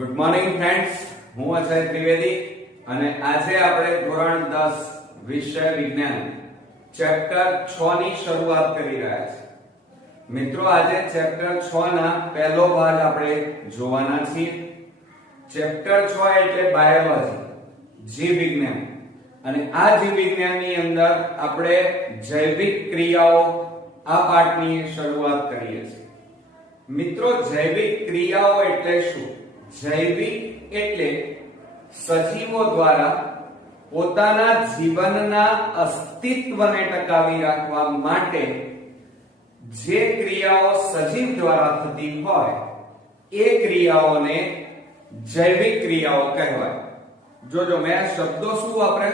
Good morning friends, હું અજય ત્રિવેદી અને આજે આપણે ધોરણ 10 વિષય વિજ્ઞાન ચેપ્ટર 6 ની શરૂઆત કરી રહ્યા છીએ। મિત્રો, આજે ચેપ્ટર 6 ના પહેલો ભાગ આપણે જોવાના છીએ। ચેપ્ટર 6 એટલે બાયોલોજી, જીવ વિજ્ઞાન, અને આ જીવ વિજ્ઞાનની અંદર આપણે જૈવિક ક્રિયાઓ આ પાઠની શરૂઆત કરીએ છીએ। મિત્રો, જૈવિક ક્રિયાઓ એટલે શું? જૈવિક એટલે સજીવો દ્વારા પોતાના જીવનના અસ્તિત્વને ટકાવી રાખવા માટે જે ક્રિયાઓ સજીવ દ્વારા થતી હોય એ ક્રિયાઓને જૈવિક ક્રિયાઓ કહેવાય। જોજો, મેં શબ્દો શું વાપરે?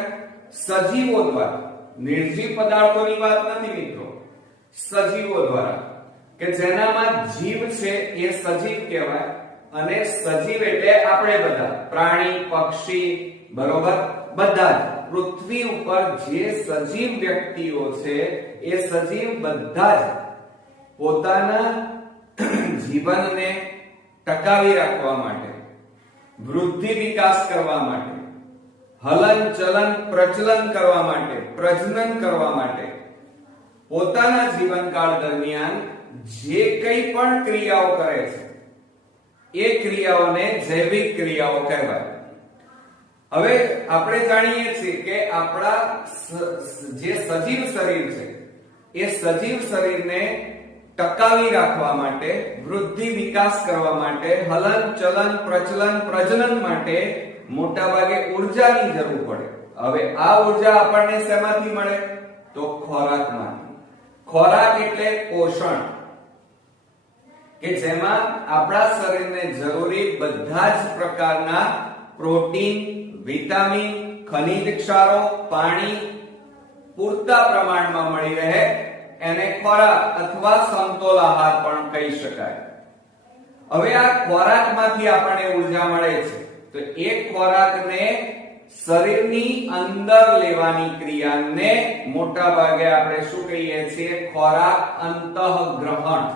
સજીવો દ્વારા, નિર્જીવ પદાર્થોની વાત નથી મિત્રો, સજીવો દ્વારા, કે જેનામાં જીવ છે એ સજીવ કહેવાય। અને સજીવ એટલે આપણે બધા, પ્રાણી, પક્ષી, બરોબર, બધા જ પૃથ્વી ઉપર જે સજીવ વ્યક્તિઓ છે એ સજીવ બધા જ પોતાના જીવનને ટકાવી રાખવા માટે, વૃદ્ધિ વિકાસ કરવા માટે, હલન ચલન પ્રચલન કરવા માટે, પ્રજનન કરવા માટે પોતાના જીવનકાળ દરમિયાન જે કંઈ પણ ક્રિયાઓ કરે છે એ ક્રિયાઓને જૈવિક ક્રિયાઓ કહેવાય। હવે આપણે જાણીએ છીએ કે આપણા જે સજીવ શરીર છે એ સજીવ શરીરને ટકાવી રાખવા માટે, વૃદ્ધિ વિકાસ કરવા માટે, હલન ચલન પ્રચલન પ્રજનન માટે મોટા ભાગે ઊર્જાની જરૂર પડે। હવે આ ઊર્જા આપણને શેમાંથી મળે? તો ખોરાકમાંથી। ખોરાક એટલે પોષણ, કે જેમાં આપણા શરીરને જરૂરી બધા જ પ્રકારના પ્રોટીન, વિટામિન, ખનિજ ક્ષારો, પાણી પૂરતા પ્રમાણમાં મળી રહે એને ખોરાક અથવા સમતોલ આહાર પણ કહી શકાય। હવે આ ખોરાકમાંથી આપણને ઊર્જા મળે છે તો એ ખોરાકને શરીરની અંદર લેવાની ક્રિયાને મોટા ભાગે આપણે શું કહીએ છીએ? ખોરાક અંતઃગ્રહણ,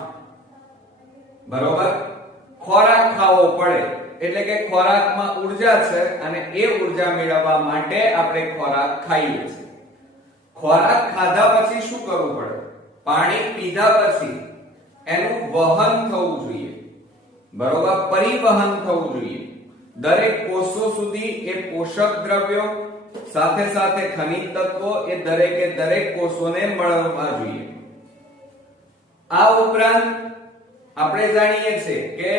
બરોબર? ખોરાક ખાવો પડે એટલે કે ખોરાકમાં ઊર્જા છે અને એ ઊર્જા મેળવવા માટે આપણે ખોરાક ખાઈએ છીએ। ખોરાક ખાધા પછી શું કરવું પડે? પાણી પીધા પછી એનું વહન થવું જોઈએ, બરોબર, પરિવહન થવું જોઈએ। દરેક કોષો સુધી એ પોષક દ્રવ્યો સાથે સાથે ખનિજ તત્વો એ દરેકે દરેક કોષોને મળવા જોઈએ। આ ઉપરાંત આપણે જાણીએ છીએ કે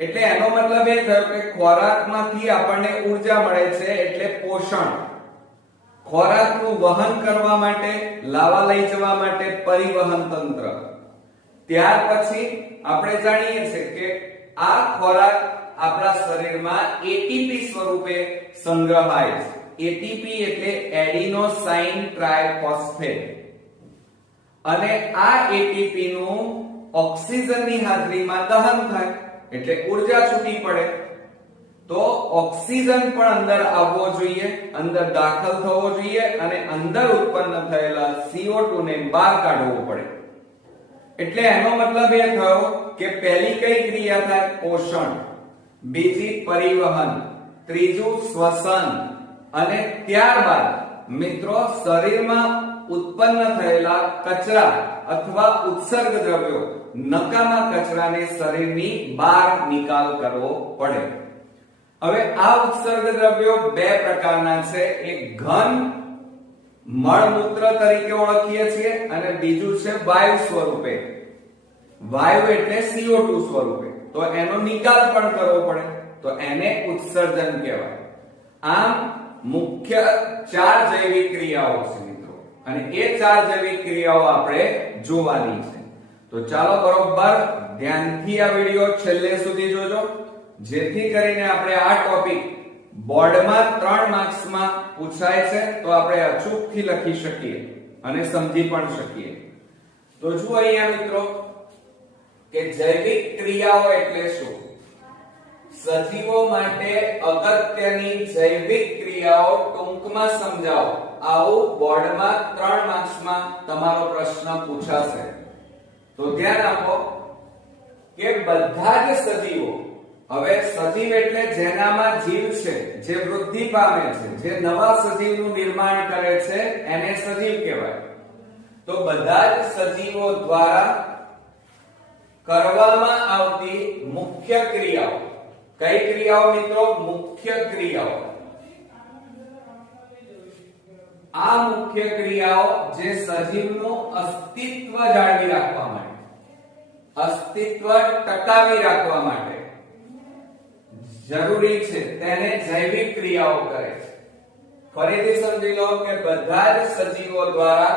એટલે એનો મતલબ એ થયો કે ખોરાકમાંથી આપણને ઊર્જા મળે છે એટલે પોષણ, ખોરાકનું વહન કરવા માટે, લાવવા લઈ જવા માટે પરિવહન તંત્ર। ત્યાર પછી આપણે જાણીએ છીએ કે આ ખોરાક આપણા શરીરમાં એટીપી સ્વરૂપે સંગ્રહાય છે। એટીપી એટલે એડિનોસાઇન ટ્રાઇફોસ્ફેટ, અને આ એટીપી નું ઓક્સિજનની હાજરીમાં દહન થાય એટલે ઊર્જા છૂટી પડે। તો ઓક્સિજન પણ અંદર આવવો જોઈએ, અંદર દાખલ થવો જોઈએ અને અંદર ઉત્પન્ન થયેલા CO2 ને બહાર કાઢવો પડે। એટલે એનો મતલબ એ થયો કે પહેલી કઈ ક્રિયા થાય? પોષણ, બીજી પરિવહન, ત્રીજું શ્વસન, અને ત્યારબાદ મિત્રો શરીરમાં ઉત્પન્ન થયેલા કચરા અથવા ઉત્સર્ગ દ્રવ્યો, નકામા કચરાને શરીરની બહાર નિકાલ કરવો પડે। હવે આ ઉત્સર્ગ દ્રવ્યો બે પ્રકારના છે, એક ઘન મળમૂત્ર તરીકે ઓળખીએ છીએ અને બીજું છે વાયુ સ્વરૂપે, વાયુ એટલે CO2 સ્વરૂપે, તો એનો નિકાલ પણ કરવો પડે, તો એને ઉત્સર્જન કહેવાય। આમ મુખ્ય 4 જૈવિક ક્રિયાઓ છે મિત્રો, અને એ 4 જૈવિક ક્રિયાઓ આપણે જોવાની છે। તો ચાલો બરોબર ધ્યાનથી આ વિડિયો છેલ્લે સુધી જોજો, જેથી કરીને આપણે આ ટોપિક બોર્ડમાં 3 માર્ક્સમાં પૂછાય છે તો આપણે અચૂકથી લખી શકીએ અને સમજી પણ શકીએ। તો જુઓ અહીંયા મિત્રો કે જૈવિક ક્રિયાઓ એટલે શું? સજીવો માટે અગત્યની જૈવિક ક્રિયાઓ ટૂંકમાં સમજાવો, આવું બોર્ડમાં 3 માર્ક્સમાં તમારો પ્રશ્ન પૂછાશે। તો ધ્યાન આપો કે બધા જ સજીવો હવે સજીવ એટલે જેનામાં જીવ છે, જે વૃદ્ધિ પામે છે, જે નવા સજીવનું નિર્માણ કરે છે, એને સજીવ કહેવાય. તો બધા જ સજીવો દ્વારા કરવામાં આવતી મુખ્ય ક્રિયાઓ, કઈ ક્રિયાઓ મિત્રો? મુખ્ય ક્રિયાઓ. આ મુખ્ય ક્રિયાઓ જે સજીવનું અસ્તિત્વ જાળવી રાખવા માટે, અસ્તિત્વ ટકાવી રાખવા માટે જરૂરી છે, તેને જૈવિક ક્રિયાઓ કહે છે. ફરીથી સમજી લો કે બધા જ સજીવો દ્વારા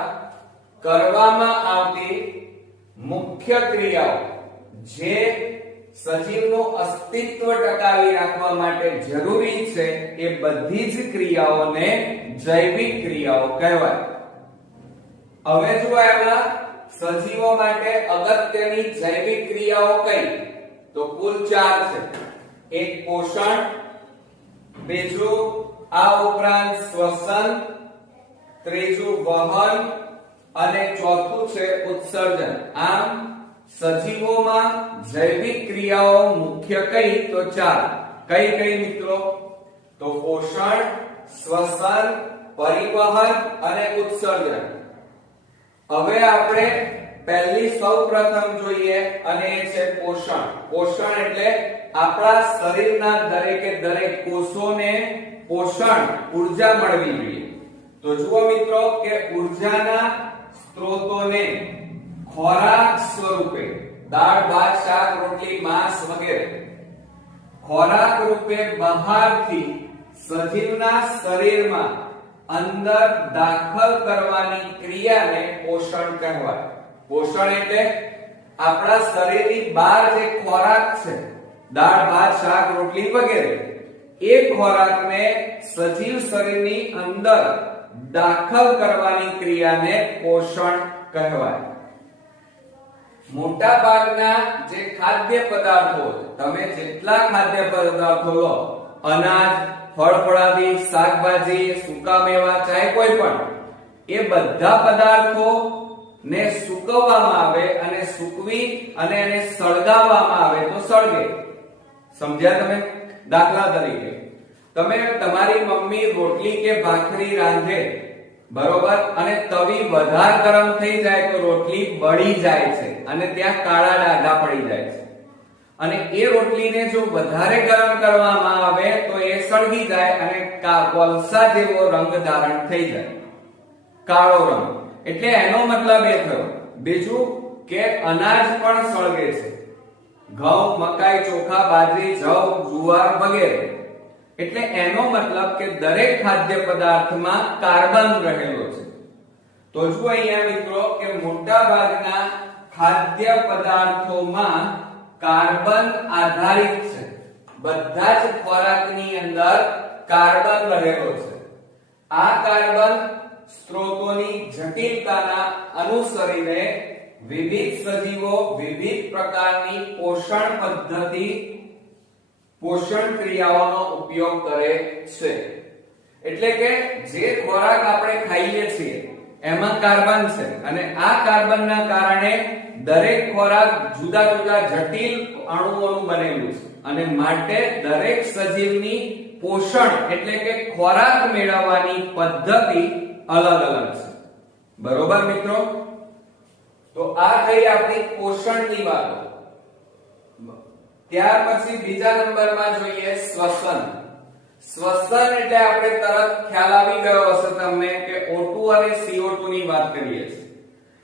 કરવામાં આવતી મુખ્ય ક્રિયાઓ જે સજીવનું અસ્તિત્વ ટકાવી રાખવા માટે જરૂરી છે, એ બધી જ ક્રિયાઓને જૈવિક ક્રિયાઓ કહેવાય. હવે જો એમાં સજીવો માટે અગત્યની જૈવિક ક્રિયાઓ કઈ? તો કુલ 4 છે. એક પોષણ, બીજું આ ઉપરાંત શ્વસન, ત્રીજું વહન અને ચોથું છે ઉત્સર્જન. આમ સજીવોમાં જૈવિક ક્રિયાઓ મુખ્ય કઈ? તો 4. કઈ કઈ મિત્રો? તો પોષણ, શ્વસન, પરિવહન અને ઉત્સર્જન. હવે આપણે પહેલી સૌપ્રથમ જોઈએ અને એ છે પોષણ. પોષણ એટલે આપણા શરીરના દરેકે દરેક કોષોને પોષણ, ઉર્જા મળવી જોઈએ. તો જુઓ મિત્રો કે ઉર્જાના સ્ત્રોતોને ખોરાક સ્વરૂપે, દાળ, ભાત, શાક, રોટલી, માંસ વગેરે ખોરાક રૂપે બહારથી સજીવના શરીરમાં અંદર દાખલ કરવાની ક્રિયાને પોષણ કહેવાય. પોષણ એટલે આપણા શરીરની બહાર જે ખોરાક છે, દાળ, ભાત, શાક, રોટલી વગેરે, એ ખોરાકને સજીવ શરીરની અંદર દાખલ કરવાની ક્રિયાને પોષણ કહેવાય. મોટા ભાગના જે ખાદ્ય પદાર્થો, તમે જેટલા ખાદ્ય પદાર્થો લો, અનાજ, ફળફળાદી, શાકભાજી, સૂકા મેવા, ચાહે કોઈ પણ, એ બધા પદાર્થો ને સૂકવવામાં આવે અને સૂકવી અને એને સળગાવવામાં આવે તો સળગે. સમજ્યા તમે? દાખલા તરીકે તમે તમારી મમ્મી રોટલી કે ભાખરી રાંધે, બરોબર, અને તવી વધારે ગરમ થઈ જાય તો રોટલી બળી જાય છે અને ત્યાં કાળા ડાઘા પડી જાય છે. અને એ રોટલીને જો વધારે ગરમ કરવામાં આવે તો એ સળગી જાય અને કોલસા જેવો રંગ ધારણ થઈ જાય, કાળો રંગ. એટલે એનો મતલબ એ થયો. બીજું કે અનાજ પણ સળગે છે, ઘઉં, મકાઈ, ચોખા, બાજરી, જવ, જુવાર વગેરે. એટલે એનો મતલબ કે દરેક ખાદ્ય પદાર્થમાં કાર્બન રહેલો છે. તો જુઓ અહીંયા મિત્રો કે મોટા ભાગના ખાદ્ય પદાર્થોમાં કાર્બન આધારિત છે. બધા જ ખોરાકની અંદર કાર્બન રહેલો છે. આ કાર્બન સ્ત્રોતોની જટિલતાના અનુસરીને વિવિધ સજીવો વિવિધ પ્રકારની પોષણ પદ્ધતિ, પોષણ ક્રિયાઓનો ઉપયોગ કરે છે. એટલે કે જે ખોરાક આપણે ખાઈએ છીએ એમાં કાર્બન છે અને આ કાર્બનના કારણે દરેક ખોરાક જુદા જુદા જટિલ અણુઓનું બનેલું છે અને માટે દરેક સજીવની પોષણ એટલે કે ખોરાક મેળવવાની પદ્ધતિ અલગ અલગ છે. બરોબર મિત્રો? તો આ થઈ આપણી પોષણની વાતો. ત્યાર પછી બીજા નંબરમાં જોઈએ શ્વસન. શ્વસન એટલે આપણે તરત ખ્યાલ આવી ગયો હશે તમને કે O2 અને CO2 ની વાત કરીએ છીએ.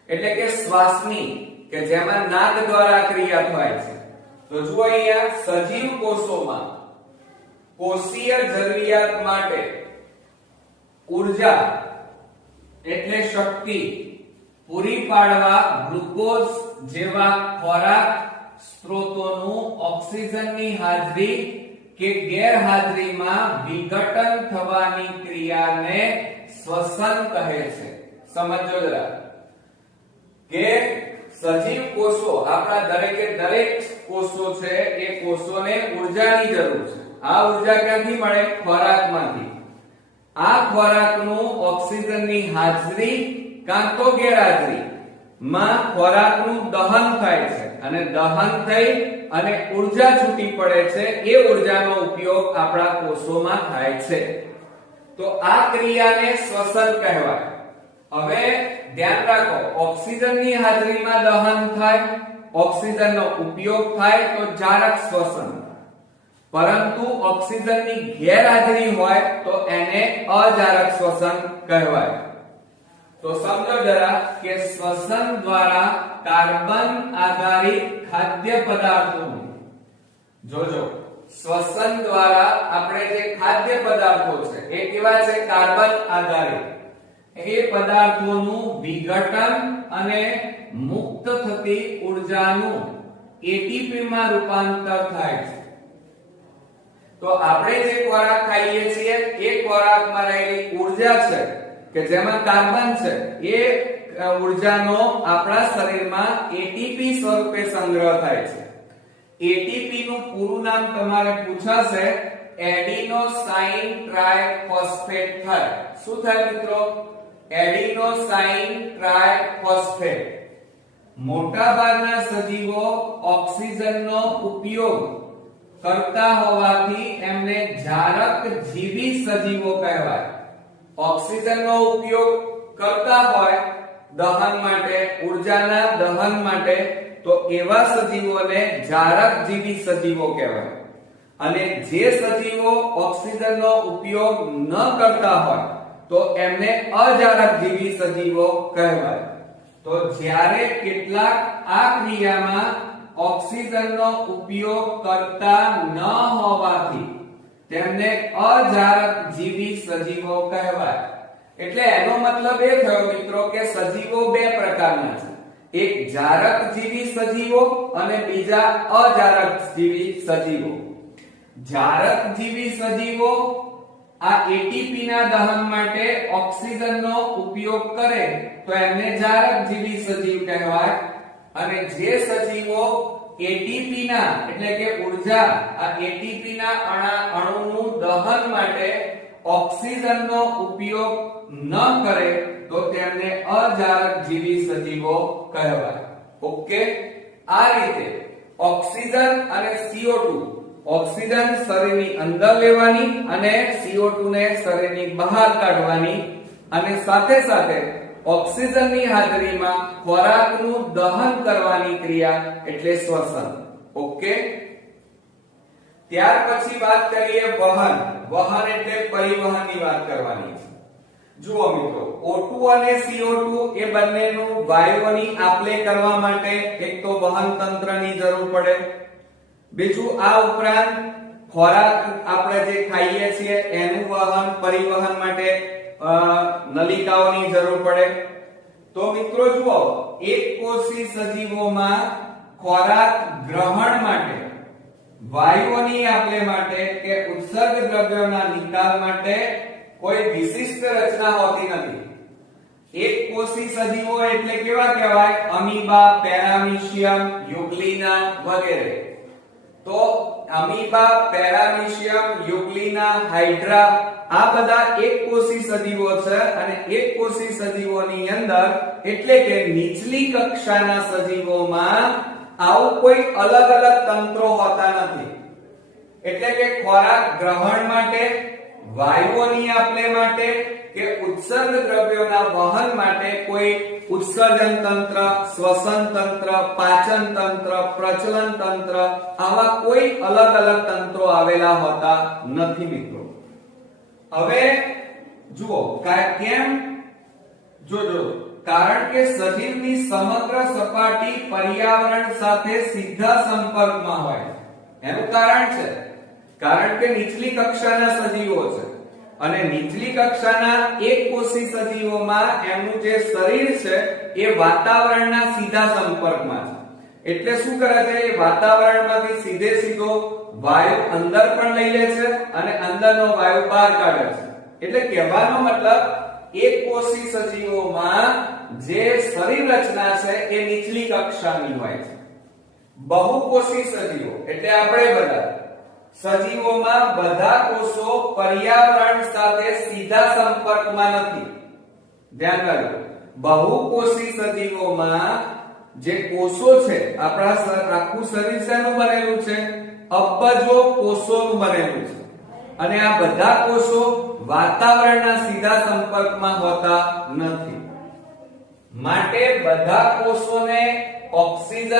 એટલે કે શ્વાસની, કે જેમાં નાક દ્વારા ક્રિયા થાય છે. તો જુઓ અહીંયા સજીવ કોષોમાં કોષીય જરૂરિયાત માટે ઉર્જા એટલે શક્તિ પૂરી પાડવા ગ્લુકોઝ જેવા ખોરાક સ્ત્રોતોનું ઓક્સિજનની હાજરી કે ગેરહાજરીમાં વિઘટન થવાની ક્રિયાને શ્વસન કહે છે. સમજો જરા કે સજીવ કોષો, આપણા દરેકે દરેક કોષો છે, એ કોષોને ઉર્જાની જરૂર છે. આ ઉર્જા ક્યાંથી મળે? ખોરાકમાંથી. આ ખોરાકનું ઓક્સિજનની હાજરી કાં તો ગેરહાજરી માં ખોરાકનું દહન થાય છે અને દહન થઈ અને ઊર્જા છૂટી પડે છે. એ ઊર્જાનો ઉપયોગ આપણા કોષોમાં થાય છે. તો આ ક્રિયાને શ્વસન કહેવાય. હવે ધ્યાન રાખો, ઓક્સિજનની હાજરીમાં દહન થાય, ઓક્સિજનનો ઉપયોગ થાય તો જારક શ્વસન, પરંતુ ઓક્સિજનની ગેરહાજરી હોય તો એને અજારક શ્વસન કહેવાય. તો સમજો જરા કે શ્વસન દ્વારા કાર્બન આધારિત ખાદ્ય પદાર્થોનું, જોજો શ્વસન દ્વારા આપણે જે ખાદ્ય પદાર્થો છે એ કેવા છે? કાર્બન આધારિત. એ પદાર્થોનું વિઘટન અને મુક્ત થતી ઊર્જાનું એટીપી માં રૂપાંતર થાય છે. તો આપણે જે ખોરાક ખાઈએ છીએ એ ખોરાકમાં રહેલી ઊર્જા છે કે જેમાં કાર્બન છે, એ ઊર્જાનો આપણા શરીરમાં એટીપી સ્વરૂપે સંગ્રહ થાય છે. એટીપી નું પૂરું નામ તમારે પૂછાશે, એડિનોસાઇન ટ્રાઇફોસ્ફેટ થાય. શું થાય મિત્રો? Adenosine triphosphate. મોટા ભાગના સજીવો ઓક્સિજનનો ઉપયોગ કરતા હોવાથી એમને જારક જીવી સજીવો કહેવાય. ઓક્સિજનનો ઉપયોગ કરતા હોય દહન માટે, ઊર્જાના દહન માટે, તો એવા સજીવોને જારક જીવી સજીવો કહેવાય. અને જે સજીવો ઓક્સિજનનો ઉપયોગ ન કરતા હોય તો એમને અજારક જીવી સજીવો કહેવાય. તો જ્યારે કેટલાક આ ક્રિયામાં ઓક્સિજનનો ઉપયોગ કરતા ન હોવાથી તેમને અજારક જીવી સજીવો કહેવાય. એટલે એનો મતલબ એ થયો મિત્રો કે સજીવો બે પ્રકારના છે, એક જારક જીવી સજીવો અને બીજા અજારક જીવી સજીવો. જારક જીવી સજીવો આ એટીપી ના દહન માટે ઓક્સિજનનો ઉપયોગ કરે તો એમને જારક જીવી સજીવ કહેવાય. અને જે સજીવો એટીપી ના એટલે કે ઊર્જા આ એટીપી ના અણુનું દહન માટે ઓક્સિજનનો ઉપયોગ ન કરે તો તેમને અજારક જીવી સજીવો કહેવાય. ઓકે, આ રીતે ઓક્સિજન અને CO2, ઓક્સિજન શરીરની અંદર લેવાની અને CO2 ને શરીરની બહાર કાઢવાની, અને સાથે સાથે ઓક્સિજનની હાજરીમાં ખોરાકનું દહન કરવાની ક્રિયા એટલે શ્વસન. ઓકે, ત્યાર પછી વાત કરીએ વહન. વહન એટલે પરિવહનની વાત કરવાની છે. જુઓ મિત્રો, O2 અને CO2 એ બંનેનું વાયુઓની આપ-લે કરવા માટે એક તો વહન તંત્રની જરૂર પડે, બીજું આ ઉપરાંત ખોરાક આપણે જે ખાઈએ છીએ એનું વહન પરિવહન માટે નલિકાઓની જરૂર પડે. તો મિત્રો જુઓ, એક કોષી સજીવોમાં ખોરાક ગ્રહણ માટે, વાયુઓની આપ-લે માટે કે ઉત્સર્ગ દ્રવ્યોના નિકાલ માટે કોઈ વિશિષ્ટ રચના હોતી નથી. એક કોષી સજીવો એટલે કેવા કહેવાય? અમીબા, પેરામીશિયમ, યુગ્લિના વગેરે. તો અમીબા, પેરામીશિયમ, યુગ્લિના, હાઇડ્રા આ બધા એક કોષી સજીવો છે. અને એક કોષી સજીવોની અંદર એટલે કે નીચલી કક્ષાના સજીવોમાં આવું કોઈ અલગ અલગ તંત્રો હોતા નથી. એટલે કે ખોરાક ગ્રહણ માટે, વાયુઓની આપ-લે માટે કે ઉત્સર્ગ દ્રવ્યોના વહન માટે કોઈ ઉત્સર્જન તંત્ર, શ્વસન તંત્ર, પાચન તંત્ર, પ્રચલન તંત્ર આવા કોઈ અલગ અલગ તંત્રો આવેલા હોતા નથી મિત્રો. હવે જુઓ કેમ? જોજો, કારણ કે સજીવની સમગ્ર સપાટી પર્યાવરણ સાથે સીધા સંપર્કમાં હોય. એનું કારણ છે કારણ કે નીચલી કક્ષાના સજીવો છે અને નીચલી કક્ષાના એક કોષી સજીવોમાં એમનું જે શરીર છે એ વાતાવરણના સીધા સંપર્કમાં છે. એટલે શું કરે છે? એ વાતાવરણમાંથી સીધે સીધો વાયુ અંદર પણ લઈ લે છે અને અંદરનો વાયુ બહાર કાઢે છે. એટલે કહેવાનો મતલબ એક કોષી સજીવોમાં જે શરીર રચના છે એ નીચલી કક્ષાની હોય છે. બહુકોષી સજીવો એટલે આપણે બધા સજીવોમાં બધા કોષો પર્યાવરણ સાથે સીધા સંપર્કમાં નથી. ધ્યાન રાખજો, બહુકોષી સજીવોમાં જે કોષો છે, આપણા આખું શરીર શેનું બનેલું છે? અબજો કોષોનું બનેલું છે. અને આ બધા કોષો વાતાવરણના સીધા સંપર્કમાં હોતા નથી. માટે બધા કોષોને ઓક્સિજન,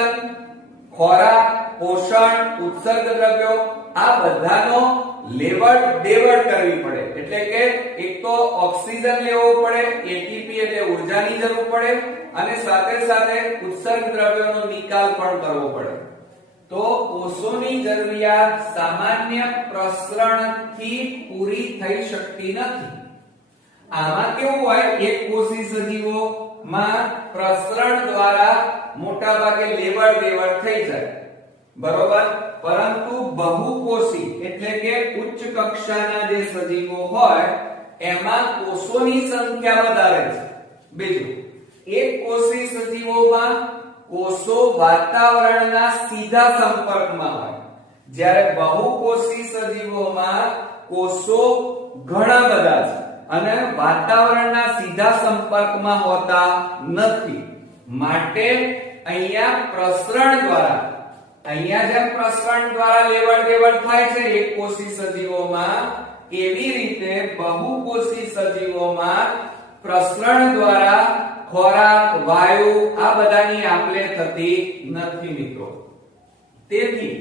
ખોરાક, પોષણ, ઉત્સર્ગ દ્રવ્યો આ બધાનો લેવડ દેવડ કરવી પડે. એટલે કે એક તો ઓક્સિજન લેવો પડે, એટીપી એટલે ઊર્જાની જરૂર પડે, અને સાથે સાથે ઉત્સર્ગ દ્રવ્યોનો નિકાલ પણ કરવો પડે. તો કોષોની જરૂરિયાત સામાન્ય પ્રસરણથી પૂરી થઈ શકતી નથી. આમાં કેવું હોય, એક કોષી સજીવોમાં પ્રસરણ દ્વારા મોટા ભાગે લેવડ દેવડ થઈ જાય, બરોબર. પરંતુ બહુકોષી એટલે કે ઉચ્ચ કક્ષાના જે સજીવો હોય એમાં કોષોની સંખ્યા વધારે છે. બીજું, એક કોષી સજીવોમાં કોષો વાતાવરણના સીધા સંપર્કમાં હોય, જ્યારે બહુકોષી સજીવોમાં કોષો ઘણા બધા છે અને વાતાવરણના સીધા સંપર્કમાં હોતા નથી. માટે અહીંયા પ્રસરણ દ્વારા, અહીંયા જેમ પ્રસરણ દ્વારા લેવડ દેવડ થાય છે એક કોષી સજીવોમાં, એવી રીતે બહુકોષી સજીવોમાં પ્રસરણ દ્વારા ખોરાક, વાયુ આ બધાની આપલે થતી નથી મિત્રો. તેથી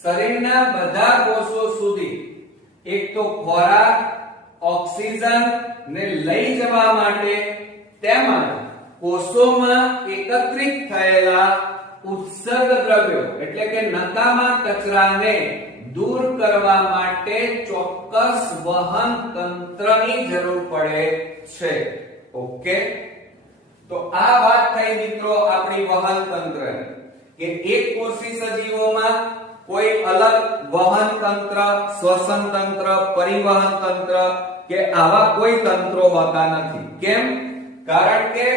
શરીરના બધા કોષો સુધી એક તો ખોરાક, ઓક્સિજન ને લઈ જવા માટે તેમજ કોષોમાં એકત્રિત થયેલા ઉત્સર્ગ દ્રવ્યો એટલે કે નકામા કચરાને દૂર કરવા માટે ચોક્કસ વહન તંત્રની જરૂર પડે છે. ઓકે, તો આ વાત થઈ મિત્રો આપણી વહન તંત્રની, કે એક કોષી સજીવોમાં કોઈ અલગ વહન તંત્ર, શ્વસન તંત્ર, પરિવહન તંત્ર કે આવા કોઈ તંત્રો હોતા નથી. કેમ? કારણ કે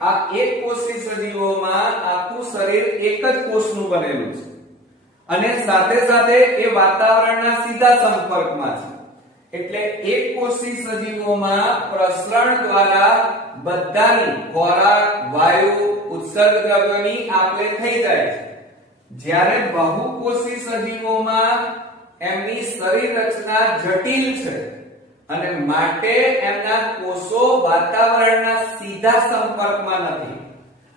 આ એક કોષી સજીવોમાં આખું શરીર એક જ કોષનું બનેલું છે અને સાથે સાથે એ વાતાવરણના સીધા સંપર્કમાં છે. એટલે એક કોષી સજીવોમાં પ્રસરણ દ્વારા બધાની ખોરાક, વાયુ, ઉત્સર્ગ દ્રવ્યોની આપલે થઈ જાય છે. જ્યારે બહુકોષી સજીવોમાં એમની શરીર રચના જટિલ છે અને માટે એમના કોષો વાતાવરણના સીધા સંપર્કમાં નથી.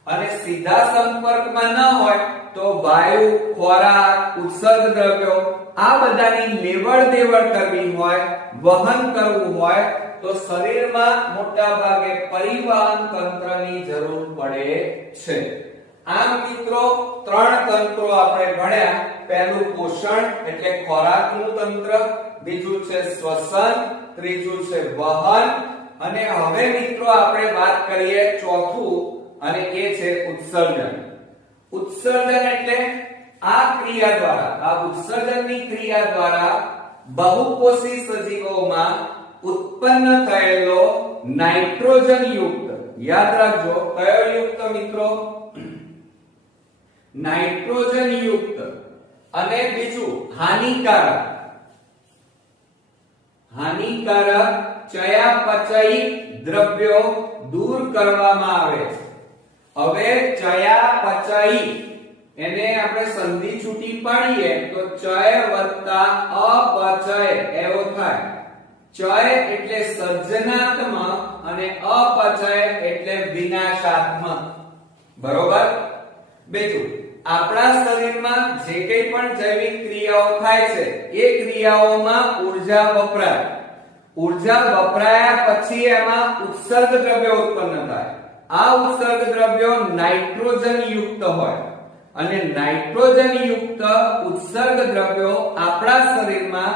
અને સીધા સંપર્કમાં ન હોય તો વાયુ, ખોરાક, ઉત્સર્ગ દ્રવ્યો આ બધાની લેવડ દેવડ કરવી હોય, વહન કરવું હોય તો શરીરમાં મોટા ભાગે પરિવહન તંત્રની જરૂર પડે છે. આમ મિત્રો ત્રણ તંત્રો આપણે ભણ્યા. પહેલું પોષણ એટલે ખોરાકનું તંત્ર, બીજું છે શ્વસન, ત્રીજું છે વહન, અને હવે મિત્રો આપણે વાત કરીએ ચોથું, અને એ છે ઉત્સર્જન. ઉત્સર્જન એટલે આ ક્રિયા દ્વારા, આ ઉત્સર્જનની ક્રિયા દ્વારા બહુકોષી સજીવોમાં ઉત્પન્ન થયેલો નાઇટ્રોજન યુક્ત, યાદ રાખજો કયો યુક્ત મિત્રો? નાઇટ્રોજન યુક્ત, અને બીજું હાનિકારક ચયાપચયી દ્રવ્યો દૂર કરવામાં આવે છે. હવે ચયાપચયી એને આપણે સંધિ છૂટી પાડીએ તો ચય વત્તા અપચય એવો થાય. ચય એટલે સર્જનાત્મક અને અપચય એટલે વિનાશાત્મક, બરોબર. બીજું, આપણા શરીરમાં જે કંઈ પણ જૈવિક ક્રિયાઓ થાય છે એ ક્રિયાઓમાં ઊર્જા વપરાય. ઊર્જા વપરાયા પછી એમાં ઉત્સર્ગ દ્રવ્યો ઉત્પન્ન થાય. આ ઉત્સર્ગ દ્રવ્યો નાઇટ્રોજન યુક્ત હોય અને નાઇટ્રોજન યુક્ત ઉત્સર્ગ દ્રવ્યો આપણા શરીરમાં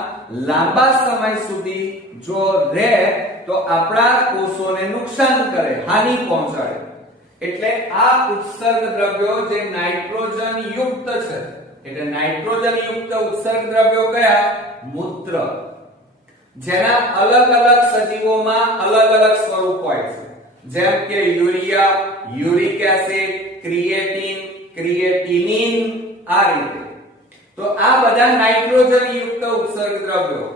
લાંબા સમય સુધી જો રહે તો આપણા કોષોને નુકસાન કરે, હાનિ પહોંચાડે. એટલે આ ઉત્સર્ગ દ્રવ્યો જે નાઇટ્રોજન યુક્ત છે, એટલે નાઇટ્રોજન યુક્ત ઉત્સર્ગ દ્રવ્યો કયા? મૂત્ર. જેના અલગ અલગ સજીવોમાં અલગ અલગ સ્વરૂપ હોય છે, જેમ કે urea, uric acid, creatine, creatinine, આ રીતે. તો આ બધા નાઇટ્રોજન યુક્ત ઉત્સર્ગ દ્રવ્યો.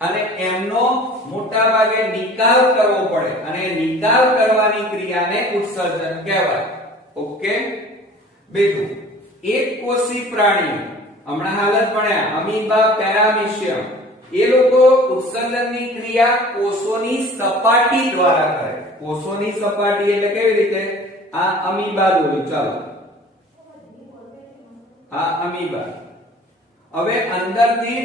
અને એમનો મોટા ભાગે નિકાલ કરવો પડે અને નિકાલ કરવાની ક્રિયાને ઉત્સર્જન કહેવાય. ઓકે. બીજું, એક કોષી પ્રાણીઓ હમણાં હાલ જ ભણ્યા અમીબા, પેરામીશિયમ, એ લોકો ઉત્સર્જનની ક્રિયા કોષોની સપાટી દ્વારા કરે. કોષોની સપાટી એટલે કેવી રીતે? આ અમીબા દોર્યું, ચાલો આ અમીબા. હવે અંદરથી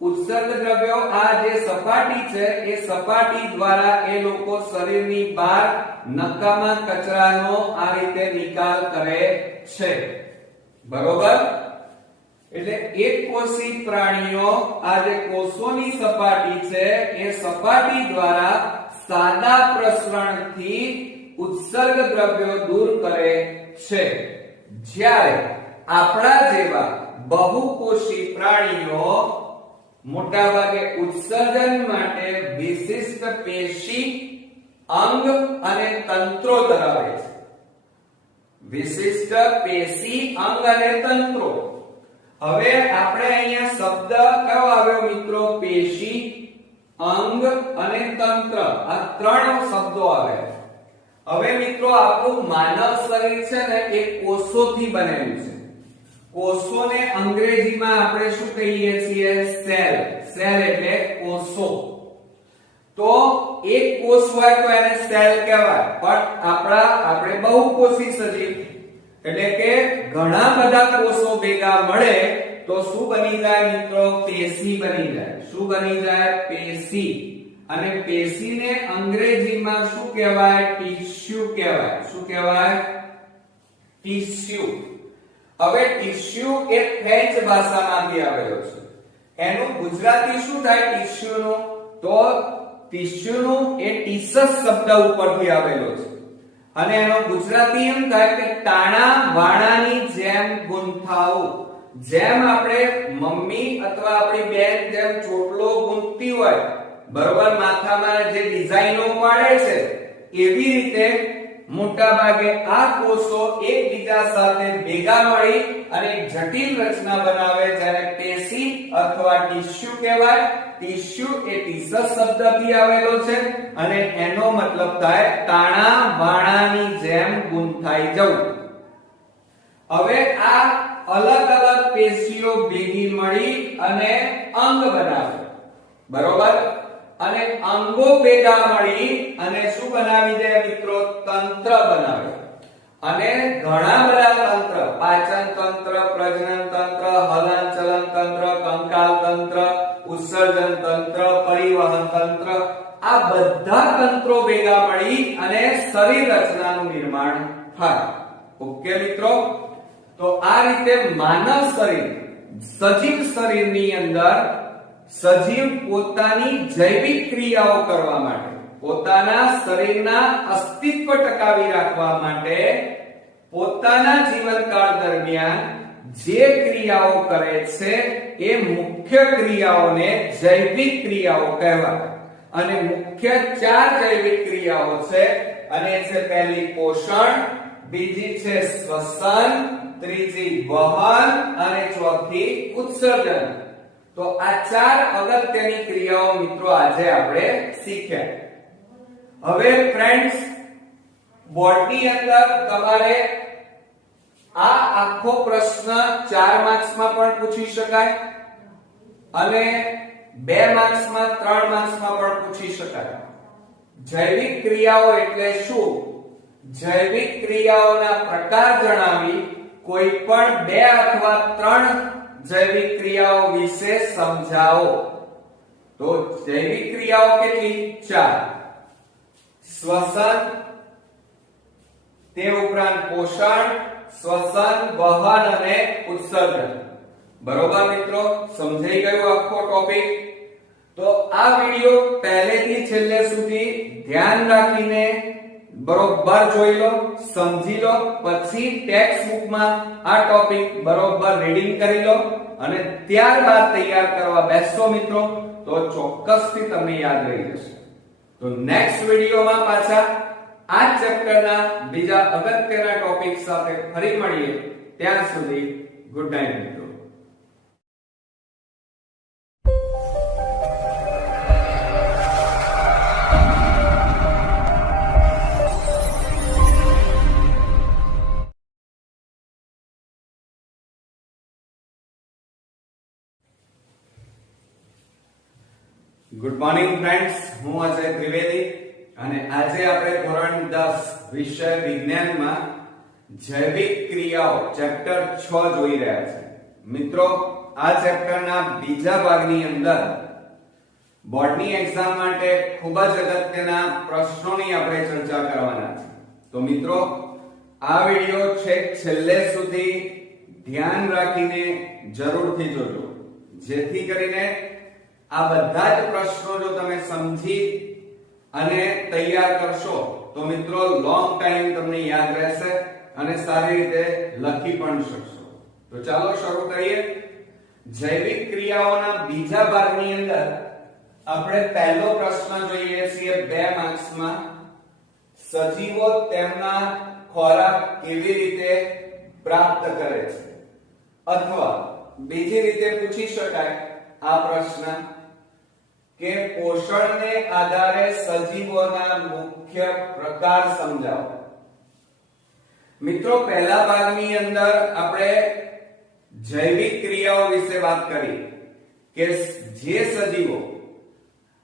ઉત્સર્ગ દ્રવ્યો આ જે સપાટી છે એ સપાટી દ્વારા એ લોકો શરીરની બહાર નકામા કચરાનો આ રીતે નિકાલ કરે છે. બરોબર? એટલે એક કોષી પ્રાણીઓ આ જે કોષોની સપાટી છે એ સપાટી દ્વારા સાદા પ્રસરણથી ઉત્સર્ગ દ્રવ્યો દૂર કરે છે. જ્યારે આપણા જેવા બહુકોષી પ્રાણીઓ મોટા ભાગે ઉત્સર્જન માટે વિશિષ્ટ પેશી, અંગ અને તંત્રો ધરાવે છે. વિશિષ્ટ પેશી, અંગ અને તંત્રો. હવે આપણે અહીંયા શબ્દ કયો આવ્યો મિત્રો? પેશી, અંગ અને તંત્ર. આ ત્રણ શબ્દો આવ્યા. હવે મિત્રો આપણું માનવ શરીર છે ને એ કોષોથી બનેલું છે. કોષોને અંગ્રેજીમાં આપણે શું કહીએ છીએ? સેલ. સેલ એટલે કોષો. તો એક કોષ હોય તો એને સેલ કહેવાય, પણ આપણે બહુકોષી સજીવ એટલે કે ઘણા બધા કોષો ભેગા મળે તો શું બની જાય મિત્રો? પેશી બની જાય. શું બની જાય? પેશી. અને પેશીને અંગ્રેજીમાં શું કહેવાય? ટિશ્યુ કહેવાય. શું કહેવાય? ટિશ્યુ. હવે ટિશ્યુ એ ફ્રેન્ચ ભાષામાંથી આવેલો છે. એનું ગુજરાતી શું થાય ટિશ્યુ નું? તો ટિશ્યુ નું એ ટીસસ શબ્દ ઉપરથી આવેલો છે અને એનો ગુજરાતી એમ થાય કે તાણા વાણાની જેમ ગૂંથાવું. જેમ આપણે મમ્મી અથવા આપણી બેન જેમ ચોટલો ગૂંથતી હોય, બરોબર, માથામાં જે ડિઝાઇનો પાડે છે, એવી રીતે મોટા ભાગે આ કોષો એકબીજા સાથે ભેગા મળી અને એક જટિલ રચના બનાવે જેને પેશી અથવા ટિશ્યુ કહેવાય. ટિશ્યુ એ ટીસસ શબ્દથી આવેલો છે અને એનો મતલબ થાય તાણા વાણાની જેમ ગૂંથાઈ જવું. હવે આ અલગ અલગ પેશીઓ ભેગી મળી અને અંગ બનાવે. બરોબર? અને અંગો ભેગા મળી અને શું બનાવી દે મિત્રો? તંત્ર બનાવે. અને ઘણા બધા તંત્ર, પાચન તંત્ર, પ્રજનન તંત્ર, હલન ચલન તંત્ર, કંકાલ તંત્ર, ઉત્સર્જન તંત્ર, પરિવહન તંત્ર, આ બધા તંત્રો ભેગા મળી અને શરીર રચનાનું નિર્માણ થાય. ઓકે મિત્રો? તો આ રીતે માનવ શરીર, સજીવ શરીરની અંદર સજીવ પોતાની જૈવિક ક્રિયાઓ કરવા માટે, પોતાના શરીરના અસ્તિત્વ ટકાવી રાખવા માટે પોતાના જીવનકાળ દરમિયાન જે ક્રિયાઓ કરે છે એ મુખ્ય ક્રિયાઓને જૈવિક ક્રિયાઓ કહેવાય. અને મુખ્ય 4 જૈવિક ક્રિયાઓ છે અને છે પહેલી પોષણ, બીજી છે શ્વસન, ત્રીજી વહન અને ચોથી ઉત્સર્જન. તો આ 4 અગત્યની ક્રિયાઓ મિત્રો આજે આપણે શીખ્યા. હવે ફ્રેન્ડ્સ, બોર્ડની અંદર તમારે આ આખો પ્રશ્ન 4 માર્ક્સમાં પણ પૂછી શકાય અને 2 માર્ક્સમાં, 3 માર્ક્સમાં પણ પૂછી શકાય. જૈવિક ક્રિયાઓ એટલે શું? જૈવિક ક્રિયાઓના પ્રકાર જણાવી કોઈ પણ 2 અથવા 3 જૈવિક ક્રિયાઓ વિશે સમજાવો. તો જૈવિક ક્રિયાઓ કેટલી? 4. શ્વસન, તે ઉપરાંત પોષણ, શ્વસન, વહન અને ઉત્સર્જન. બરોબર મિત્રો? સમજાઈ ગયું આખો ટોપિક? તો આ વિડિયો પહેલેથી છેલ્લે સુધી ધ્યાન રાખીને બરોબર જોઈ લો, સમજી લો, પછી ટેક્સ્ટ બુકમાં આ ટોપિક બરોબર રીડિંગ કરી લો અને ત્યારબાદ તૈયાર કરવા બેસશો મિત્રો તો ચોક્કસથી તમને યાદ રહી જશે. તો નેક્સ્ટ વિડિયોમાં પાછા આ ચેપ્ટરના બીજા અગત્યના ટોપિક સાથે ફરી મળીએ. ત્યાં સુધી ગુડ નાઈટ મિત્રો. ગુડ મોર્નિંગ ફ્રેન્ડ્સ, હું અજય ત્રિવેદી અને આજે આપણે ધોરણ 10 વિષય વિજ્ઞાનમાં જૈવિક ક્રિયાઓ ચેપ્ટર 6 જોઈ રહ્યા છે. મિત્રો, આ ચેપ્ટરના બીજા ભાગની અંદર બોર્ડની એક્ઝામ માટે ખૂબ જ અગત્યના પ્રશ્નોની આપણે ચર્ચા કરવાના છે. તો મિત્રો, આ વિડિયો છેલ્લે સુધી ધ્યાન રાખીને જરૂરથી જોજો, જેથી કરીને આ બધા જ પ્રશ્નો જો તમે સમજી અને તૈયાર કરશો તો મિત્રો લોંગ ટાઈમ તમને યાદ રહેશે અને સારી રીતે લખી પણ શકશો. તો ચાલો શરૂ કરીએ. જૈવિક ક્રિયાઓના બીજા ભાગની અંદર આપણે પહેલો પ્રશ્ન જોઈએ છીએ 2 માર્ક્સમાં. સજીવો તેમના ખોરાક કેવી રીતે પ્રાપ્ત કરે છે? અથવા બીજી રીતે પૂછી શકાય આ પ્રશ્ન કે પોષણને આધારે સજીવોના મુખ્ય પ્રકાર સમજાવો. મિત્રો, પહેલા ભાગની અંદર આપણે જૈવિક ક્રિયાઓ વિશે વાત કરી કે જે સજીવો,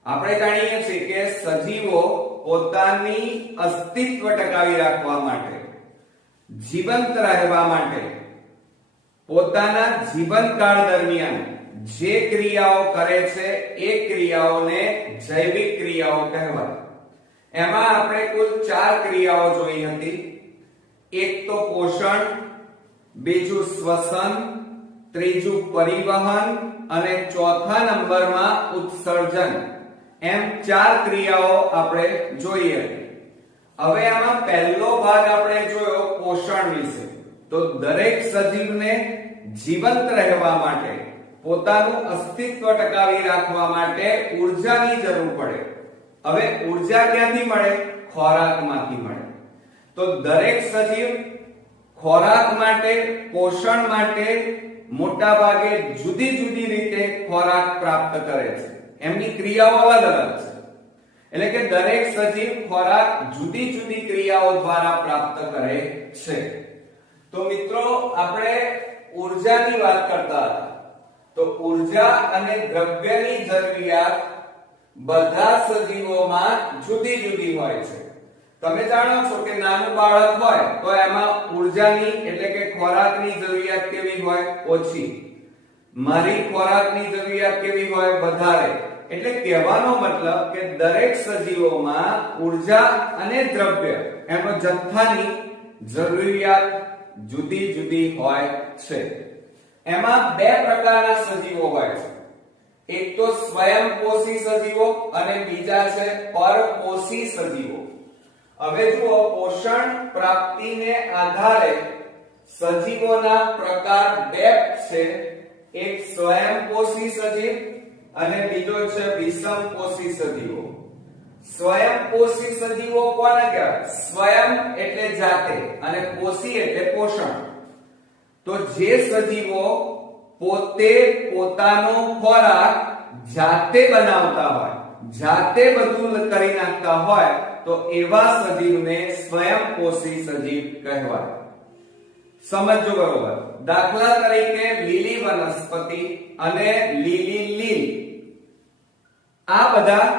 આપણે જાણીએ છીએ કે સજીવો પોતાની અસ્તિત્વ ટકાવી રાખવા માટે, જીવંત રહેવા માટે પોતાના જીવનકાળ દરમિયાન જે ક્રિયાઓ કરે છે એ ક્રિયાઓને જૈવિક ક્રિયાઓ કહેવાય. એમાં આપણે કુલ 4 ક્રિયાઓ જોઈ હતી. એક તો પોષણ, બીજું શ્વસન, ત્રીજું પરિવહન અને ચોથા નંબરમાં ઉત્સર્જન. એમ 4 ક્રિયાઓ આપણે જોઈ હતી. હવે આમાં પહેલો ભાગ આપણે જોયો પોષણ વિશે. તો દરેક સજીવને જીવંત રહેવા માટે, પોતાનું અસ્તિત્વ ટકાવી રાખવા માટે ઊર્જાની જરૂર પડે. હવે ઊર્જા ક્યાંથી મળે? ખોરાકમાંથી મળે. તો દરેક સજીવ ખોરાક માટે, પોષણ માટે મોટા ભાગે જુદી જુદી રીતે ખોરાક પ્રાપ્ત કરે છે. એમની ક્રિયાઓ અલગ અલગ છે. એટલે કે દરેક સજીવ ખોરાક જુદી જુદી ક્રિયાઓ દ્વારા પ્રાપ્ત કરે છે. તો મિત્રો, આપણે ઊર્જાની વાત કરતા હતા. તો ઊર્જા અને દ્રવ્યની જરૂરિયાત બધા સજીવોમાં જુદી જુદી હોય છે. તમે જાણો છો કે નાનું બાળક હોય તો એમાં ઊર્જાની એટલે કે ખોરાકની જરૂરિયાત કેવી હોય? ઓછી. મારી ખોરાકની જરૂરિયાત કેવી હોય? વધારે. એટલે કહેવાનો મતલબ કે દરેક સજીવોમાં ઊર્જા અને દ્રવ્ય એનો જથ્થાની જરૂરિયાત જુદી જુદી હોય છે. એમાં 2 પ્રકારના સજીવો હોય છે. એક તો સ્વયંપોષી સજીવો અને બીજા છે પરપોષી સજીવો. હવે જુઓ, પોષણ પ્રાપ્તિને આધારે સજીવોના પ્રકાર 2 છે. એક સ્વયંપોષી સજીવ અને બીજો છે વિષમપોષી સજીવો. સ્વયંપોષી સજીવો કોને કહેવાય? સ્વયં એટલે જાતે અને પોષી એટલે પોષણ. તો જે સજીવો પોતે પોતાનો ખોરાક જાતે બનાવતા હોય, જાતે બધું કરી નાખતા હોય, તો એવા સજીવને સ્વયંપોષી સજીવ કહેવાય. સમજો બરોબર. દાખલા તરીકે લીલી વનસ્પતિ અને લીલી લીલ, આ બધા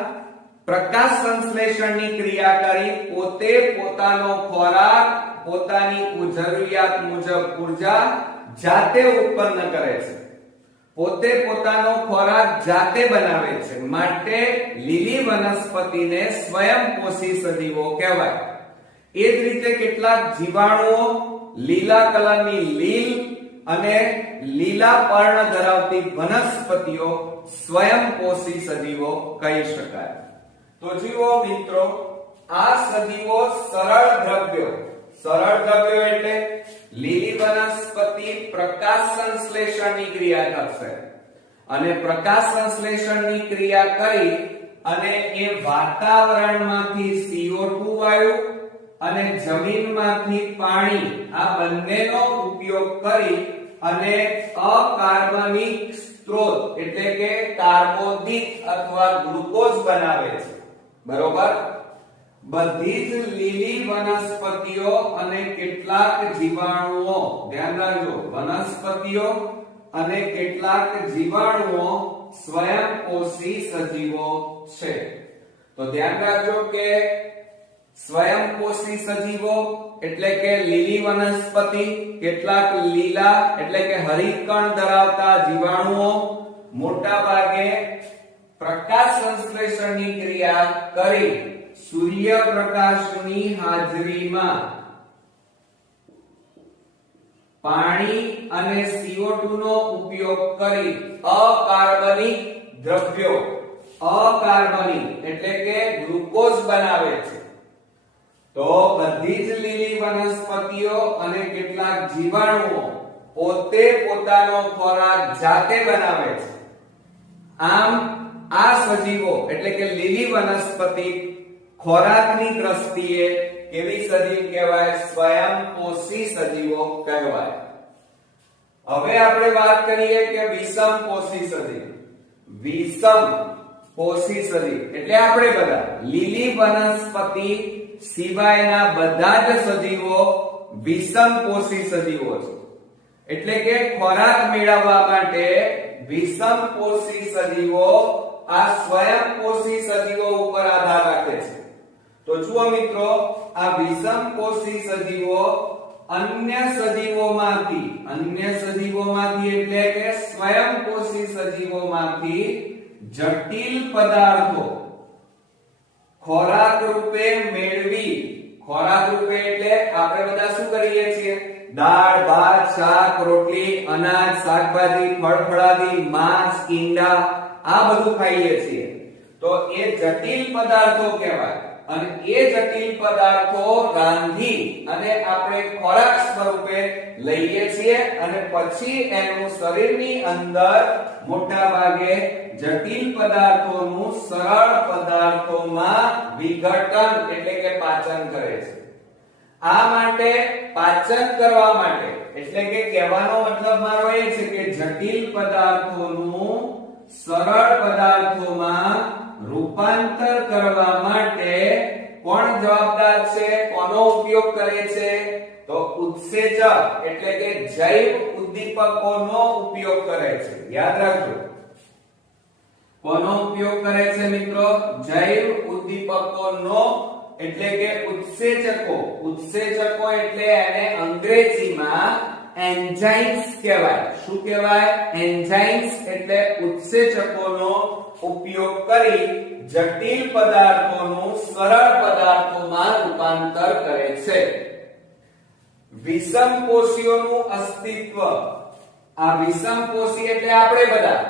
પ્રકાશ સંશ્લેષણની ક્રિયા કરી પોતે પોતાનો ખોરાક પોતાની જરૂરિયાત મુજબ ઊર્જા જાતે ઉત્પન્ન કરે છે. પોતે પોતાનો ખોરાક જાતે બનાવે છે. માટે લીલી વનસ્પતિને સ્વયંપોષી સજીવો કહેવાય. એ જ રીતે કેટલાક જીવાણુઓ લીલા કલરની લીલ અને લીલા પર્ણ ધરાવતી વનસ્પતિઓ સ્વયંપોષી સજીવો કહી શકાય. તો જુઓ મિત્રો, આ સજીવો સરળ દ્રવ્યો એટલે લીલી વનસ્પતિ પ્રકાશ સંશ્લેષણની ક્રિયા કરશે અને પ્રકાશ સંશ્લેષણની ક્રિયા કરી અને એ વાતાવરણમાંથી CO2 વાયુ અને જમીનમાંથી પાણી, આ બંનેનો ઉપયોગ કરી અને અકાર્બનિક સ્ત્રોત એટલે કે કાર્બોદિત અથવા ગ્લુકોઝ બનાવે છે. બરોબર. બધી જ લીલી વનસ્પતિઓ અને કેટલાક જીવાણુઓ, ધ્યાન રાખજો, વનસ્પતિઓ અને કેટલાક જીવાણુઓ સ્વયંપોષી સજીવો છે. તો ધ્યાન રાખજો કે સ્વયંપોષી સજીવો એટલે કે લીલી વનસ્પતિ, કેટલાક લીલા એટલે કે હરિતકણ ધરાવતા જીવાણુઓ મોટા ભાગે પ્રકાશ સંશ્લેષણની ક્રિયા કરી સૂર્યપ્રકાશની હાજરીમાં પાણી અને CO2 નો ઉપયોગ કરી અકાર્બનિક દ્રવ્યો, અકાર્બનિક એટલે કે ગ્લુકોઝ બનાવે છે. તો બધી જ લીલી વનસ્પતિઓ અને કેટલાક જીવાણુઓ પોતે પોતાનો ખોરાક જાતે બનાવે છે. આમ આ સજીવો એટલે કે લીલી વનસ્પતિ ખોરાકની દ્રષ્ટિએ કેવી સજીવ કહેવાય? સ્વયંપોષી સજીવો કહેવાય. હવે આપણે વાત કરીએ કે વિષમપોષી સજીવ. વિષમપોષી સજીવ એટલે આપણે બધા લીલી વનસ્પતિ સિવાયના બધા જ સજીવો વિષમપોષી સજીવો છે. એટલે કે ખોરાક મેળવવા માટે વિષમપોષી સજીવો આ સ્વયંપોષી સજીવો ઉપર આધાર રાખે છે. તો જુઓ મિત્રો, આ વિષમપોષી સજીવો અન્ય સજીવોમાંથી એટલે કે સ્વયંપોષી સજીવોમાંથી જટિલ પદાર્થો ખોરાક રૂપે મેળવી, ખોરાક રૂપે એટલે આપણે બધા શું કરીએ છીએ? દાળ, ભાત, શાક, રોટલી, અનાજ, શાકભાજી, ફળફળાદી, માંસ, ઈંડા આ બધું ખાઈએ છીએ. તો એ જટિલ પદાર્થો કહેવાય. અને એ જટિલ પદાર્થો રાંધી અને આપણે ખોરાક સ્વરૂપે લઈએ છીએ અને પછી એનું શરીરની અંદર મોટા ભાગે જટિલ પદાર્થોનું સરળ પદાર્થોમાં વિઘટન એટલે કે પાચન કરે છે. આ માટે પાચન કરવા માટે એટલે કે કહેવાનો મતલબ મારો એ છે કે જટિલ પદાર્થોનું સરળ પદાર્થોમાં રૂપાંતર કરવા માટે કોણ જવાબદાર છે? કોનો ઉપયોગ કરે છે? તો ઉત્સેચક એટલે કે જૈવ ઉદ્દીપકોનો ઉપયોગ કરે છે. યાદ રાખજો, કોનો ઉપયોગ કરે છે મિત્રો? જૈવ ઉદ્દીપકોનો એટલે કે ઉત્સેચકો. ઉત્સેચકો એટલે એને અંગ્રેજીમાં એન્ઝાઇમ્સ કહેવાય. શું કહેવાય? એન્ઝાઇમ્સ એટલે ઉત્સેચકોનો ઉપયોગ કરી જટિલ પદાર્થોનું સરળ પદાર્થોમાં રૂપાંતર કરે છે. વિષમપોષીઓનું અસ્તિત્વ. આ વિષમપોષી એટલે આપણે બધા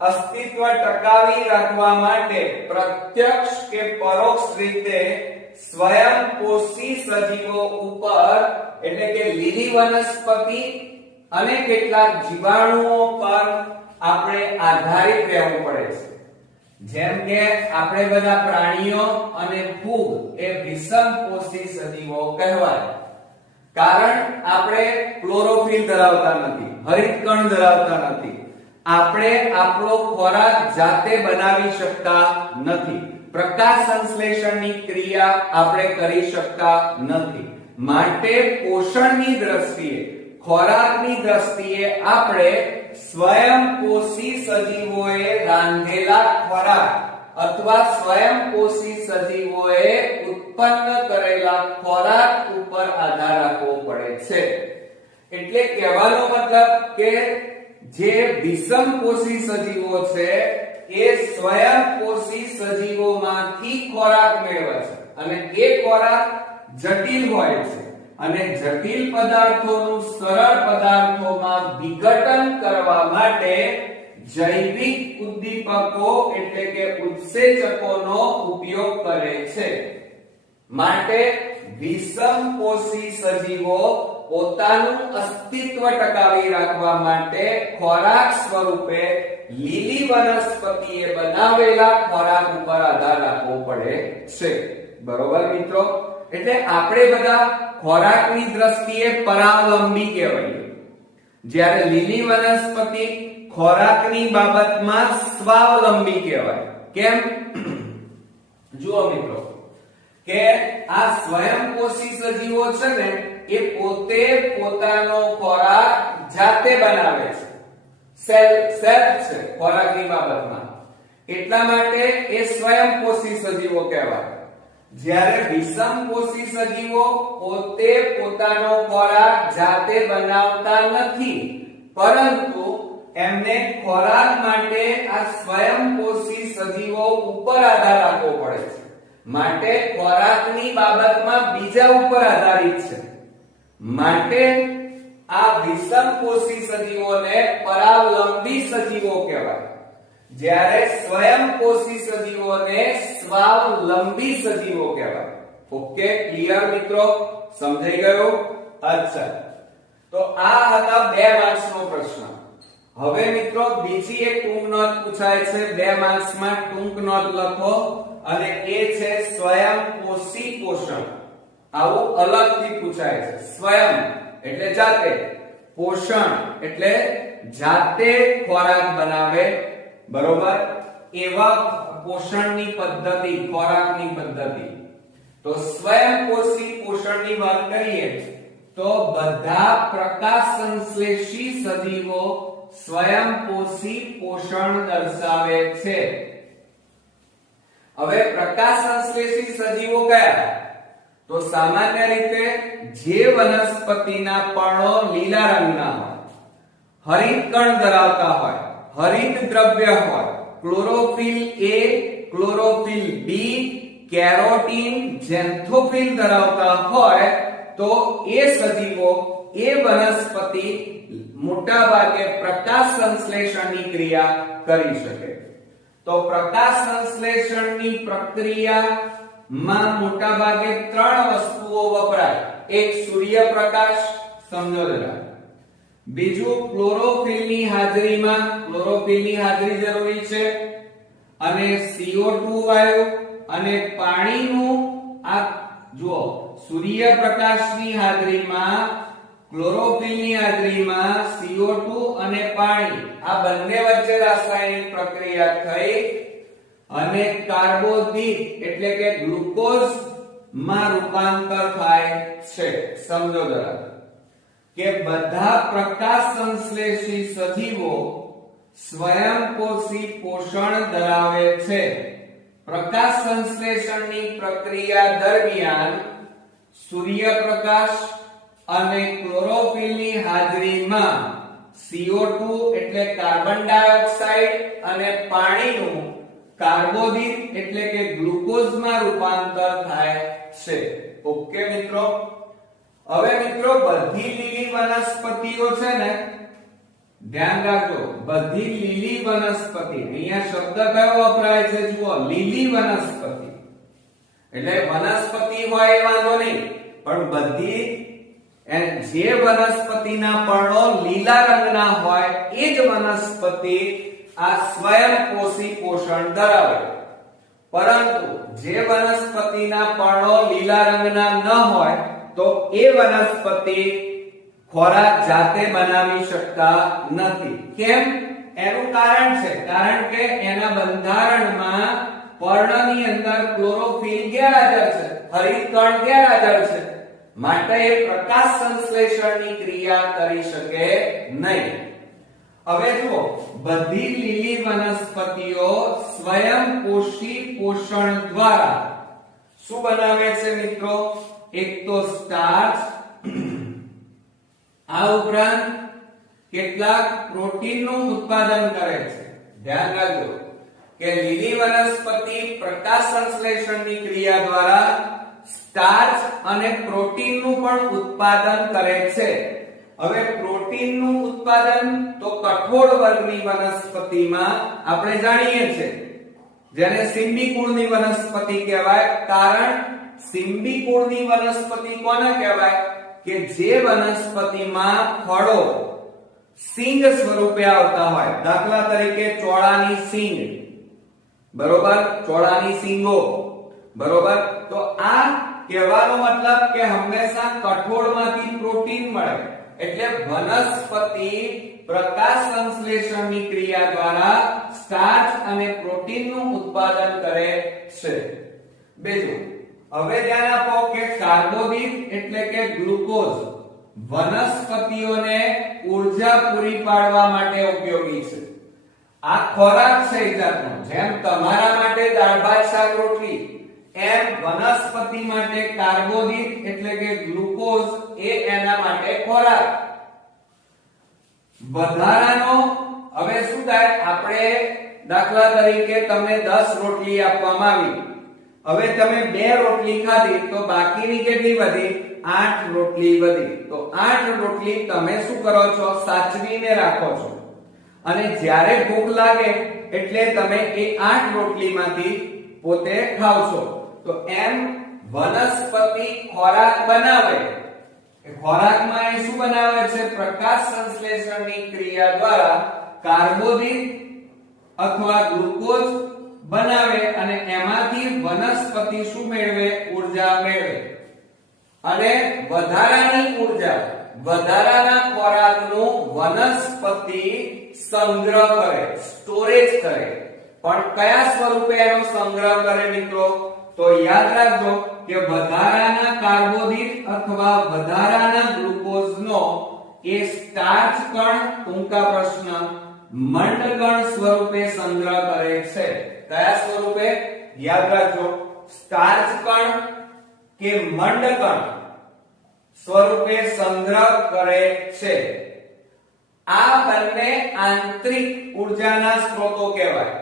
અસ્તિત્વ ટકાવી રાખવા માટે પ્રત્યક્ષ કે પરોક્ષ રીતે સ્વયંપોષી સજીવો ઉપર એટલે કે લીલી વનસ્પતિ અને કેટલાક જીવાણુઓ પર આપણે આધારિત રહેવું પડે છે. જેમ કે આપણે બધા પ્રાણીઓ અને ફૂગ એ વિષમપોષી સજીવો કહેવાય. કારણ આપણે ક્લોરોફિલ ધરાવતા નથી, હરિતકણ ધરાવતા નથી. આપણે આપણો ખોરાક જાતે બનાવી શકતા નથી. પ્રકાશ સંશ્લેષણની ક્રિયા આપણે કરી શકતા નથી. માટે પોષણની દ્રષ્ટિએ, ખોરાકની દ્રષ્ટિએ આપણે સ્વયંપોષી સજીવોએ રાંધેલા ખોરાક અથવા સ્વયંપોષી સજીવોએ ઉત્પન્ન કરેલા ખોરાક ઉપર આધાર રાખવો પડે છે. એટલે કહેવાનો મતલબ કે જે વિષમપોષી સજીવો છે એ સ્વયંપોષી સજીવોમાંથી ખોરાક મેળવે છે અને એ ખોરાક જટિલ હોય છે અને જટિલ પદાર્થોનું સરળ પદાર્થોમાં વિઘટન કરવા માટે જૈવિક ઉદ્દીપકો એટલે કે ઉત્સેચકોનો ઉપયોગ કરે છે. માટે વિષમપોષી સજીવો પોતાનું અસ્તિત્વ ટકાવી રાખવા માટે ખોરાક સ્વરૂપે લીલી વનસ્પતિએ બનાવેલા ખોરાક ઉપર આધાર રાખવો પડે છે. બરોબર મિત્રો? એટલે આપણે બધા ખોરાકની દ્રષ્ટિએ પરાવલંબી કહેવાય, જ્યારે લીલી વનસ્પતિ ખોરાકની બાબતમાં સ્વાવલંબી કહેવાય. કેમ? જુઓ મિત્રો કે આ સ્વયંપોષી સજીવો છે ને એ પોતે પોતાનો ખોરાક જાતે બનાવે છે સેલ્ફ છે ખોરાકની બાબતમાં, એટલા માટે એ સ્વયંપોષી સજીવો કહેવાય. જ્યારે વિષમપોષી સજીવો પોતે પોતાનો ખોરાક જાતે બનાવતા નથી, પરંતુ એમને ખોરાક માટે આ સ્વયંપોષી સજીવો ઉપર આધાર રાખવો પડે છે. માટે ખોરાકની બાબતમાં બીજા ઉપર આધારિત છે. માટે આ વિષમપોષી સજીવોને પરાવલંબી સજીવો કહેવાય, જ્યારે સ્વયંપોષી સજીવોને સ્વાવલંબી સજીવો કહેવાય. ઓકે, ક્લિયર મિત્રો? સમજાઈ ગયું? અચ્છા, તો આ હતા 2 માર્ક્સનો પ્રશ્ન. હવે મિત્રો બીજી એક ટૂંક નોંધ પૂછાય છે 2 માર્ક્સમાં. ટૂંક નોંધ લખો, અને એ છે સ્વયંપોષી પોષણ. આવું અલગથી પૂછાય છે. સ્વયં એટલે જાતે, પોષણ એટલે જાતે ખોરાક બનાવે, બરોબર? એવા પોષણની પદ્ધતિ, ખોરાકની પદ્ધતિ. તો સ્વયંપોષી પોષણની વાત કરીએ તો બધા પ્રકાશ સંશ્લેષી સજીવો સ્વયંપોષી પોષણ દર્શાવે છે. હવે પ્રકાશ સંશ્લેષી સજીવો કયા? તો સામાન્ય રીતે જે વનસ્પતિના પર્ણો લીલા રંગના હોય, હરિત કણ ધરાવતા હોય, હરિત દ્રવ્ય હોય, chlorophyll A, chlorophyll B, carotene, xanthophyll ધરાવતા હોય, તો એ સજીવો, એ વનસ્પતિ મોટા ભાગે પ્રકાશ સંશ્લેષણની ક્રિયા કરી શકે. તો પ્રકાશ સંશ્લેષણની પ્રક્રિયામાં મોટા ભાગે 3 વસ્તુઓ વપરાય. એક સૂર્યપ્રકાશ, સમજો જરા. બીજું ક્લોરોફિલની હાજરીમાં, ક્લોરોફિલની હાજરી જરૂરી છે, અને CO2 વાયુ અને પાણીનું આ જુઓ, સૂર્યપ્રકાશની હાજરીમાં, ક્લોરોફિલની હાજરીમાં CO2 અને પાણી, આ બંને વચ્ચે રાસાયણિક પ્રક્રિયા થઈ અને કાર્બોદિત એટલે કે ગ્લુકોઝ માં રૂપાંતર થાય છે. સમજો જરા કે બધા પ્રકાશ સંશ્લેષી સજીવો સ્વયંપોષી પોષણ ધરાવે છે. પ્રકાશ સંશ્લેષણની પ્રક્રિયા દરમિયાન સૂર્યપ્રકાશ અને ક્લોરોફિલની હાજરીમાં CO2 એટલે કાર્બન ડાયોક્સાઇડ અને પાણીનું કાર્બોદિત એટલે કે ગ્લુકોઝમાં રૂપાંતર થાય છે. ઓકે મિત્રો? હવે મિત્રો બધી લીલી વનસ્પતિઓ છે ને, ધ્યાન રાખજો, બધી લીલી વનસ્પતિ, અહીંયા શબ્દ કયો વપરાય છે જુઓ, લીલી વનસ્પતિ. એટલે વનસ્પતિ હોય એ વાંધો નહીં, પણ બધી જે વનસ્પતિના પર્ણો લીલા રંગના હોય એ જ વનસ્પતિ આ સ્વયંપોષી પોષણ ધરાવે. પરંતુ જે વનસ્પતિના પર્ણો લીલા રંગના ન હોય તો એ વનસ્પતિ ખોરાક જાતે બનાવી શકતા નથી. કેમ? એનું કારણ છે, કારણ કે એના બંધારણમાં પર્ણની અંદર ક્લોરોફિલ ગેરહાજર છે, હરિત કણ ગેરહાજર છે, માટે એ પ્રકાશ સંશ્લેષણની ક્રિયા કરી શકે નહીં. હવે જુઓ, બધી લીલી વનસ્પતિઓ સ્વયંપોષી પોષણ દ્વારા શું બનાવે છે મિત્રો? એક તો સ્ટાર્ચ, આ ઉપરાંત કેટલાક પ્રોટીનનું ઉત્પાદન કરે છે. ધ્યાન રાખજો કે લીલી વનસ્પતિ પ્રકાશ સંશ્લેષણની ક્રિયા દ્વારા સ્ટાર્ચ અને પ્રોટીનનું પણ ઉત્પાદન કરે છે. હવે પ્રોટીનનું ઉત્પાદન તો કઠોળ વર્ગની વનસ્પતિમાં આપણે જાણીએ છીએ, જેને સિંબી કુળની વનસ્પતિ કહેવાય. કારણ સિંબી કુળની વનસ્પતિ કોને કહેવાય? કે જે વનસ્પતિમાં ફળો સિંગ સ્વરૂપે આવતા હોય. દાખલા તરીકે ચોળાની સિંગ, બરોબર? ચોળાની સિંગો, બરોબર? તો આ કહેવાનો મતલબ કે હંમેશા કઠોળમાંથી પ્રોટીન મળે. એટલે વનસ્પતિ પ્રકાશ સંશ્લેષણની ક્રિયા દ્વારા સ્ટાર્ચ અને પ્રોટીનનું ઉત્પાદન કરે છે. બીજું, હવે ધ્યાન આપો કે કાર્બોદિત એટલે કે ગ્લુકોઝ વનસ્પતિઓને ઉર્જા ઉર્જા પૂરી પાડવા માટે ઉપયોગી છે. આ ખોરાક છે એક જાતનો. જેમ તમારા માટે દાળ ભાત શાક રોટલી, એમ વનસ્પતિ માટે કાર્બોદિત એટલે કે ગ્લુકોઝ એ એના માટે ખોરાક. વધારાનો હવે શું થાય, આપણે દાખલા તરીકે તમને 10 રોટલી આપવામાં આવી, હવે તમે 2 રોટલી ખાધી તો બાકીની કેટલી વધી? 8 રોટલી વધી. તો 8 રોટલી તમે શું કરો છો? સાચવીને રાખો છો, અને જ્યારે ભૂખ લાગે એટલે તમે એ 8 રોટલીમાંથી પોતે ખાવ છો. તો એમ વનસ્પતિ ખોરાક બનાવે, ખોરાકમાં એ શું બનાવે છે? પ્રકાશ સંશ્લેષણની ક્રિયા દ્વારા કાર્બોદિત અથવા ગ્લુકોઝ બનાવે, અને એમાંથી વનસ્પતિ શું મેળવે? ઉર્જા મેળવે. અને વધારાની ઉર્જા, વધારાના ખોરાકનો વનસ્પતિ સંગ્રહ કરે, સ્ટોરેજ કરે. પણ કયા સ્વરૂપે એનો સંગ્રહ કરે મિત્રો? તો યાદ રાખજો કે વધારાના કાર્બોદિત અથવા વધારાના ગ્લુકોઝનો એ સ્ટાર્ચ કણ, ટૂંકા પ્રશ્ન, મંડકણ સ્વરૂપે સંગ્રહ કરે છે. કયા સ્વરૂપે? યાદ રાખજો, સ્ટાર્ચ કણ કે મંડકણ સ્વરૂપે સંગ્રહ કરે છે. આ બંને આંતરિક ઉર્જાના સ્ત્રોતો કહેવાય.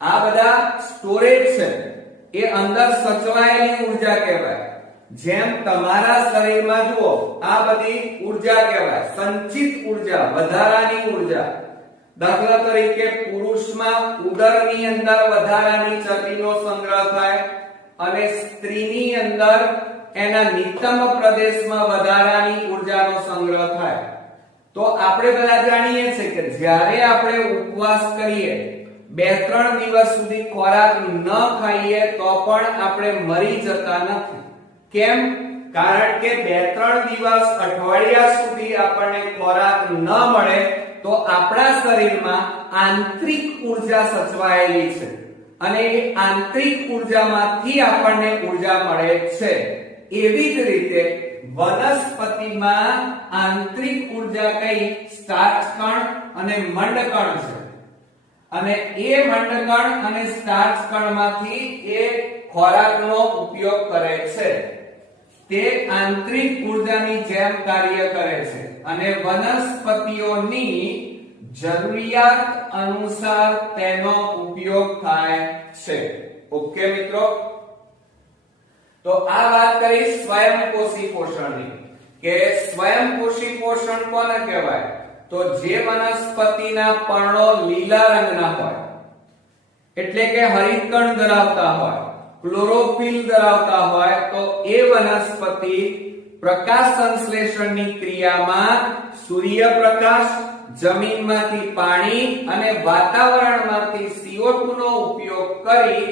આ બધા સ્ટોરેજ છે, એ અંદર સચવાયેલી ઉર્જા કહેવાય. જેમ તમારા શરીરમાં જુઓ, આ બધી ઉર્જા કહેવાય, સંચિત ઉર્જા, વધારાની ઉર્જા. દાખલા તરીકે પુરુષમાં ઉદરની અંદર વધારાની ચરબીનો સંગ્રહ થાય, અને સ્ત્રીની અંદર એના નિતંબ પ્રદેશમાં વધારાની ઉર્જાનો સંગ્રહ થાય. તો આપણે બધા જાણીએ છીએ કે જ્યારે આપણે ઉપવાસ કરીએ, 2-3 દિવસ સુધી ખોરાક ન ખાઈએ તો પણ આપણે મરી જતા નથી. કેમ? કારણ કે 2-3 દિવસ, અઠવાડિયા સુધી આપણને ખોરાક ન મળે તો આપણા શરીરમાં આંતરિક ઉર્જા સચવાયેલી છે, અને એ આંતરિક ઉર્જામાંથી આપણને ઉર્જા મળે છે. એવી જ રીતે વનસ્પતિમાં આંતરિક ઉર્જા કઈ? સ્ટાર્ચ કણ અને મંડકણ છે. અને એ મંડકણ અને સ્ટાર્ચ કણમાંથી એ ખોરાકનો ઉપયોગ કરે છે. તે આંતરિક ઉર્જાની જેમ કાર્ય કરે છે, અને વનસ્પતિઓની જરૂરિયાત અનુસાર તેનો ઉપયોગ થાય છે. ઓકે મિત્રો, તો આ વાત કરી સ્વયંપોષી પોષણની, કે સ્વયંપોષી પોષણ કોને કહેવાય? તો જે વનસ્પતિના પર્ણો લીલા રંગના હોય, એટલે કે હરિતકણ ધરાવતા હોય, ક્લોરોફિલ ધરાવતા હોય, તો એ વનસ્પતિ પ્રકાશ સંશ્લેષણની ક્રિયામાં સૂર્યપ્રકાશ, જમીનમાંથી પાણી અને વાતાવરણમાંથી CO2 નો ઉપયોગ કરી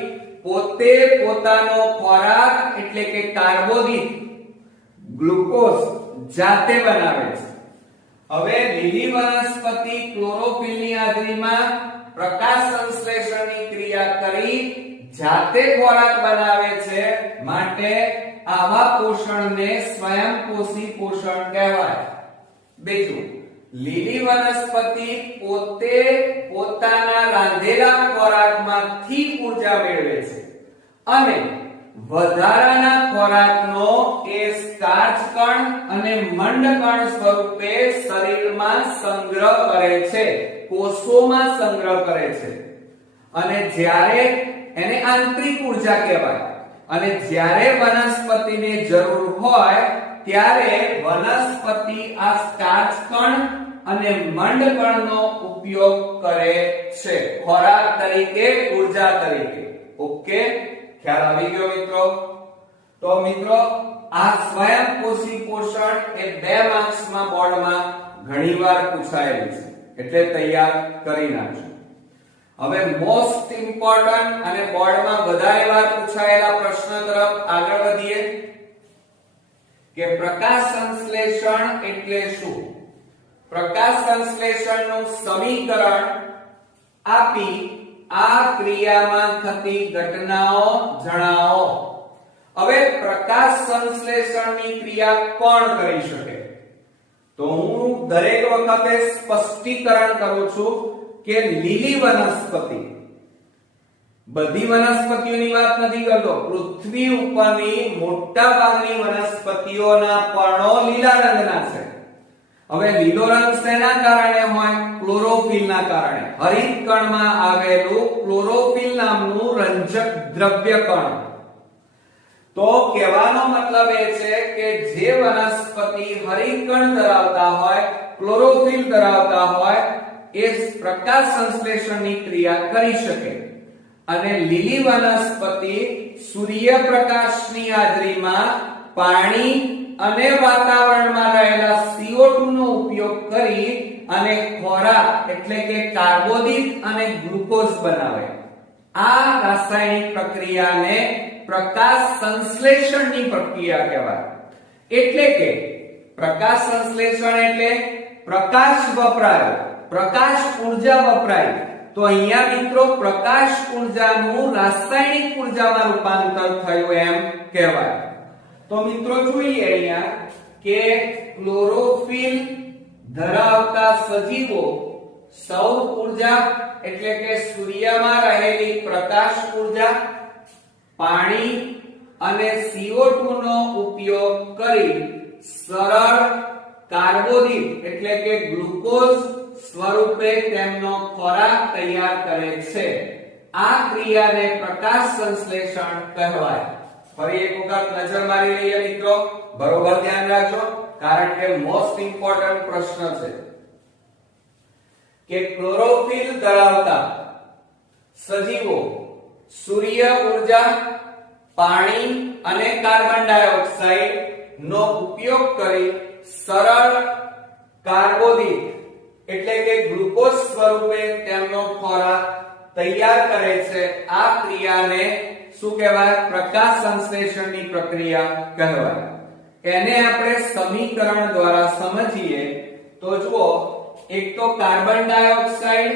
પોતે પોતાનો ખોરાક એટલે કે કાર્બોદિત, ગ્લુકોઝ જાતે બનાવે છે. હવે લીલી વનસ્પતિ ક્લોરોફિલની હાજરીમાં પ્રકાશ સંશ્લેષણની ક્રિયા કરી જાતે ખોરાક બનાવે છે, માટે આવા પોષણને સ્વયંપોષી પોષણ કહેવાય. બીજું, લીલી વનસ્પતિ પોતે પોતાના રાંધેલા ખોરાકમાંથી ઉર્જા મેળવે છે, અને વધારાના ખોરાકનો એ સ્ટાર્ચ કણ અને મંડકણ સ્વરૂપે શરીરમાં સંગ્રહ કરે છે, કોષોમાં સંગ્રહ કરે છે. અને જ્યારે એને આંતરિક ઉર્જા કહેવાય, અને જ્યારે વનસ્પતિને જરૂર હોય ત્યારે વનસ્પતિ આ સ્ટાર્ચ કણ અને મંડકણનો ઉપયોગ કરે છે, ખોરાક તરીકે, ઉર્જા તરીકે. ઓકે, ખ્યાલ આવી ગયો મિત્રો? તો મિત્રો, આ સ્વયંપોષી પોષણ એ 2 માર્ક્સમાં બોર્ડમાં ઘણીવાર પૂછાયેલું છે, એટલે તૈયાર કરી નાખજો. હવે મોસ્ટ ઇમ્પોર્ટન્ટ અને બોર્ડમાં વધારે વાર પૂછાયેલા પ્રશ્ન તરફ આગળ વધીએ કે પ્રકાશ સંશ્લેષણ એટલે શું? પ્રકાશ સંશ્લેષણનું સમીકરણ આપી આ ક્રિયામાં થતી ઘટનાઓ જણાવો. હવે પ્રકાશ સંશ્લેષણની ક્રિયા કોણ કરી શકે? તો હું દરેક વખતે સ્પષ્ટીકરણ કરું છું કે લીલી વનસ્પતિ, બધી વનસ્પતિઓની વાત નથી કરતો, પૃથ્વી ઉપરની મોટા ભાગની વનસ્પતિઓના પર્ણો લીલા રંગના છે. હવે લીલો રંગ શેના કારણે હોય? ક્લોરોફિલના કારણે. હરિત કણમાં આવેલું ક્લોરોફિલ નામનું રંજક દ્રવ્ય કણ. તો કહેવાનો મતલબ એ છે કે જે વનસ્પતિ હરિત કણ ધરાવતા હોય, ક્લોરોફિલ ધરાવતા હોય, એ પ્રકાશ સંશ્લેષણની ક્રિયા કરી શકે. અને લીલી વનસ્પતિ સૂર્યપ્રકાશની હાજરીમાં પાણી અને વાતાવરણમાં રહેલા CO2 નો ઉપયોગ કરી અને ખોરાક એટલે કે કાર્બોદિત અને ગ્લુકોઝ બનાવે. આ રાસાયણિક પ્રક્રિયાને પ્રકાશ સંશ્લેષણની પ્રક્રિયા કહેવાય. એટલે કે પ્રકાશ સંશ્લેષણ એટલે પ્રકાશ વપરાયો, પ્રકાશ ઊર્જા વપરાય. તો અહીંયા મિત્રો પ્રકાશ ઊર્જાનું રાસાયણિક ઊર્જામાં રૂપાંતર થયું એમ કહેવાય. તો મિત્રો જોઈએ અહીંયા કે ક્લોરોફિલ ધરાવતા સજીવો સૌર ઊર્જા એટલે કે સૂર્યમાં રહેલી પ્રકાશ ઊર્જા, પાણી અને CO2 નો ઉપયોગ કરી સરળ કાર્બોદિત એટલે કે ગ્લુકોઝ સ્વરૂપે તેમનો ખોરાક તૈયાર કરે છે. આ ક્રિયાને પ્રકાશ સંશ્લેષણ કહેવાય. ફરી એક વખત નજર મારી લઈએ મિત્રો, બરોબર ધ્યાન રાખજો, કારણ કે મોસ્ટ ઇમ્પોર્ટન્ટ પ્રશ્ન છે કે ક્લોરોફિલ ધરાવતા સજીવો સૂર્ય ઊર્જા, પાણી અને કાર્બન ડાયોક્સાઇડ નો ઉપયોગ કરી સરળ કાર્બોદિત એટલે કે ગ્લુકોઝ સ્વરૂપે તેમનો ખોરાક તૈયાર કરે છે. આ ક્રિયાને શું કહેવાય? પ્રકાશ સંશ્લેષણની પ્રક્રિયા કહેવાય. એને આપણે સમીકરણ દ્વારા સમજીએ તો જુઓ, એક તો કાર્બન ડાયોક્સાઇડ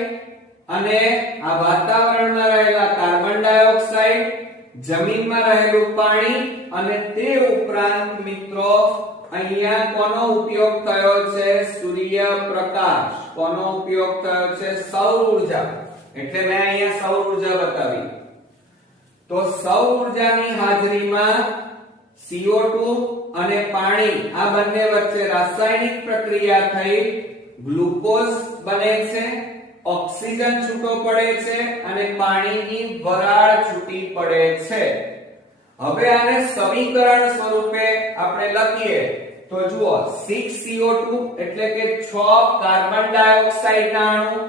અને આ વાતાવરણમાં રહેલા કાર્બન ડાયોક્સાઇડ, જમીનમાં રહેલું પાણી અને તે ઉપરાંત મિત્રો અહીંયા કોનો ઉપયોગ થયો છે? સૂર્યપ્રકાશ. કોનો ઉપયોગ થયો છે? સૌર ઊર્જા. એટલે મેં અહીંયા સૌર ઊર્જા બતાવી. તો સૌર ઊર્જાની હાજરીમાં CO2 અને પાણી આ બંને વચ્ચે રાસાયણિક પ્રક્રિયા થઈ ગ્લુકોઝ બને છે, ઓક્સિજન છૂટો પડે છે અને પાણીની વરાળ છૂટી પડે છે. હવે આને સમીકરણ સ્વરૂપે આપણે લખીએ તો જુઓ, 6CO2 એટલે કે 6 કાર્બન ડાયોક્સાઇડ ના અણુ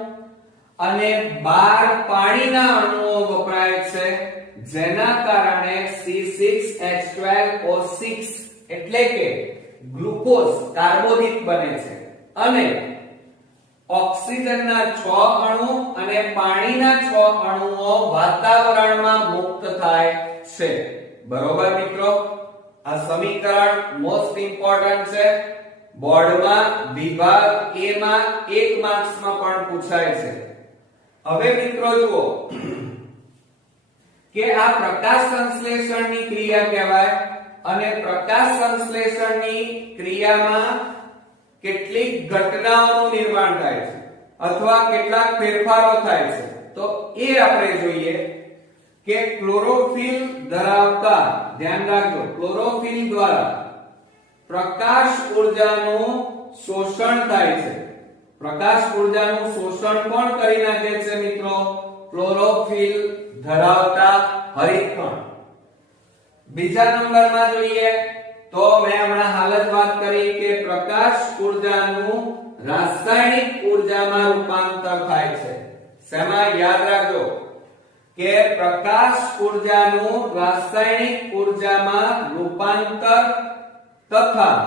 અને 12 પાણીના અણુઓ વપરાય છે, જેના કારણે C6H12O6 એટલે કે ગ્લુકોઝ કાર્બોદિત બને છે અને ઓક્સિજનના 6 અણુ અને પાણીના 6 અણુઓ વાતાવરણમાં મુક્ત થાય છે. બરોબર મિત્રો, આ સમીકરણ મોસ્ટ ઇમ્પોર્ટન્ટ છે. બોર્ડમાં વિભાગ A માં 1 માર્ક્સમાં પણ પૂછાય છે. હવે મિત્રો જુઓ કે આ પ્રકાશ સંશ્લેષણની ક્રિયા કહેવાય અને પ્રકાશ સંશ્લેષણની ક્રિયામાં કેટલીક ઘટનાઓનું નિર્માણ થાય છે અથવા કેટલાક ફેરફારો થાય છે. તો એ આપણે જોઈએ કે ક્લોરોફિલ ધરાવતા, ધ્યાન રાખજો, ક્લોરોફિલ દ્વારા પ્રકાશ ઊર્જાનું શોષણ થાય છે. પ્રકાશ ઊર્જાનું શોષણ કોણ કરી નાખે છે મિત્રો? ક્લોરોફિલ ધરાવતા હરિતકણ. બીજા નંબરમાં જોઈએ તો મેં હમણાં હાલ જ વાત કરી કે પ્રકાશ ઊર્જાનું રાસાયણિક ઊર્જામાં રૂપાંતર થાય છે. શેમાં? યાદ રાખજો કે પ્રકાશ ઊર્જાનું રાસાયણિક ઊર્જામાં રૂપાંતર તથા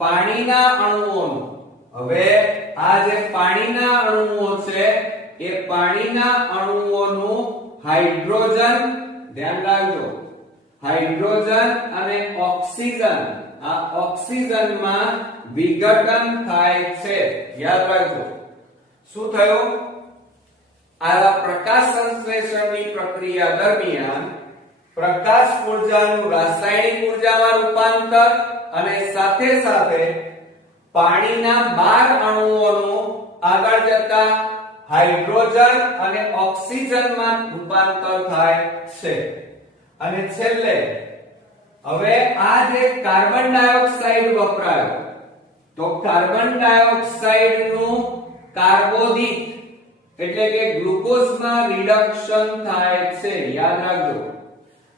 પાણીના અણુઓનું, હવે આ જે પાણીના અણુઓ છે એ પાણીના અણુઓનું હાઇડ્રોજન, ધ્યાન રાખજો, હાઇડ્રોજન અને ઓક્સિજન, આ ઓક્સિજનમાં વિઘટન થાય છે. યાદ રાખજો. શું થયું? આ પ્રકાશ સંશ્લેષણની પ્રક્રિયા દરમિયાન પ્રકાશ ઊર્જાનું રાસાયણિક ઊર્જામાં રૂપાંતર અને સાથે સાથે પાણીના 12 અણુઓનું આગળ જતા હાઇડ્રોજન અને ઓક્સિજનમાં રૂપાંતર થાય છે. અને છેલ્લે હવે આ જે કાર્બન ડાયોક્સાઇડ વપરાયો તો કાર્બન ડાયોક્સાઇડ નું કાર્બોદિત એટલે કે ગ્લુકોઝમાં રિડક્શન થાય છે. યાદ રાખજો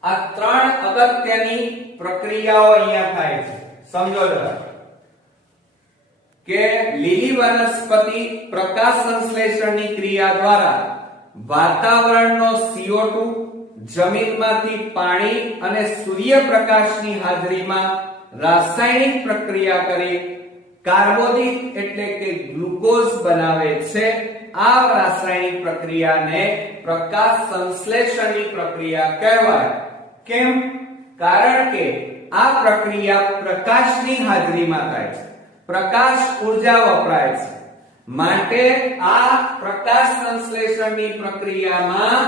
આ ત્રણ અગત્યની પ્રક્રિયાઓ અહીંયા થાય છે. સમજો જરા કે લીલી વનસ્પતિ પ્રકાશ સંશ્લેષણની ક્રિયા દ્વારા વાતાવરણનો CO2 જમીનમાંથી પાણી અને સૂર્યપ્રકાશની હાજરીમાં રાસાયણિક પ્રક્રિયા કરી કાર્બોદિત એટલે કે ગ્લુકોઝ બનાવે છે. આ રાસાયણિક પ્રક્રિયાને પ્રકાશ સંશ્લેષણની પ્રક્રિયા કહેવાય. કેમ? કારણ કે આ પ્રક્રિયા પ્રકાશની હાજરીમાં થાય છે. પ્રકાશ ઊર્જા વપરાય છે. માટે આ પ્રકાશ સંશ્લેષણની પ્રક્રિયામાં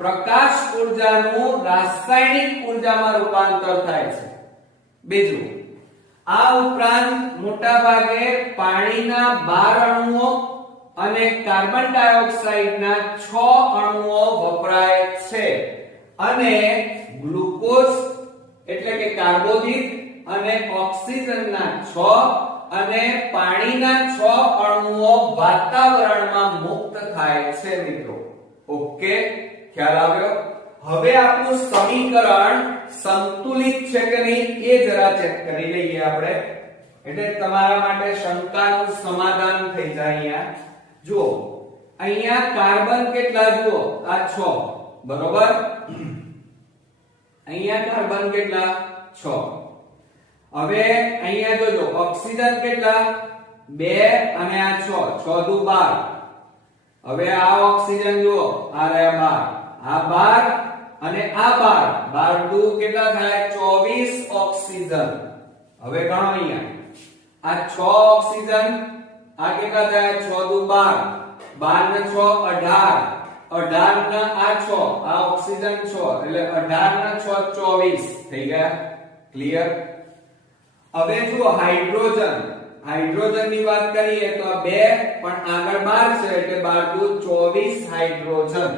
પ્રકાશ ઊર્જાનું રાસાયણિક ઊર્જામાં રૂપાંતર થાય છે. બીજું, આ ઉપરાંત મોટા ભાગે પાણીના 12 અણુઓ અને કાર્બન ડાયોક્સાઇડના 6 અણુઓ વપરાય છે. અને ગ્લુકોઝ એટલે કે કાર્બોદિત અને ઓક્સિજનના 6 અને પાણીના 6 અણુઓ વાતાવરણમાં મુક્ત થાય છે. મિત્રો ઓકે, ખ્યાલ આવ્યો? હવે આપણું સમીકરણ સંતુલિત છે કે નહીં એ જરા ચેક કરી લઈએ આપણે. એટલે તમારા માટે શંકાનું સમાધાન થઈ જાય. અહીંયા જુઓ, અહીંયા કાર્બન કેટલા જુઓ આ 6 બરોબર. અહીંયા કાર્બન કેટલા 6. હવે અહીંયા જોજો ઓક્સિજન કેટલા 2 અને આ 6 6 દુ 12. હવે આ ઓક્સિજન જુઓ આ રહ્યા 12 આ 12 અને આ 12 12 દુ કેટલા થાય 24 ઓક્સિજન. હવે ગણો અહીંયા આ 6 ઓક્સિજન આ કેટલા થાય 6 દુ 12 12 ને 6 18 18 ના આ 6 આ ઓક્સિજન 6 એટલે 18 ના 6 24 થઈ ગયા. ક્લિયર? હવે જુઓ હાઇડ્રોજન ની વાત કરીએ તો આ 2 પણ આગળ 12 છે એટલે 12 દુ 24 હાઇડ્રોજન.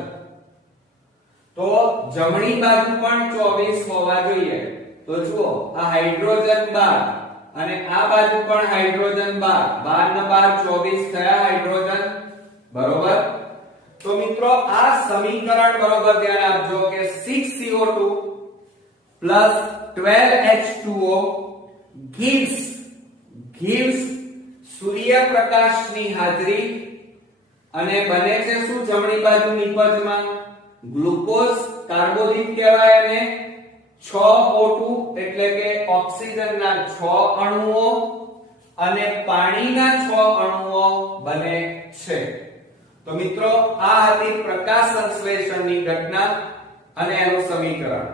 તો જમણી બાજુ પણ 24 હોવા જોઈએ. તો જુઓ આ હાઇડ્રોજન 12 અને આ બાજુ પણ હાઇડ્રોજન 12 12 ના 12 24 થયા હાઇડ્રોજન બરોબર. તો મિત્રો આ સમીકરણ બરોબર ધ્યાન આપજો કે 6CO2 12H2O gives સૂર્યપ્રકાશની હાજરી અને બને છે શું જમણી બાજુ નિપજમાં ગ્લુકોઝ કાર્બોદિત કહેવાય અને 6O2 એટલે કે ઓક્સિજનના 6 અણુઓ અને પાણીના 6 અણુઓ બને છે. તો મિત્રો આ હતી પ્રકાશ સંશ્લેષણની ઘટના અને એનું સમીકરણ.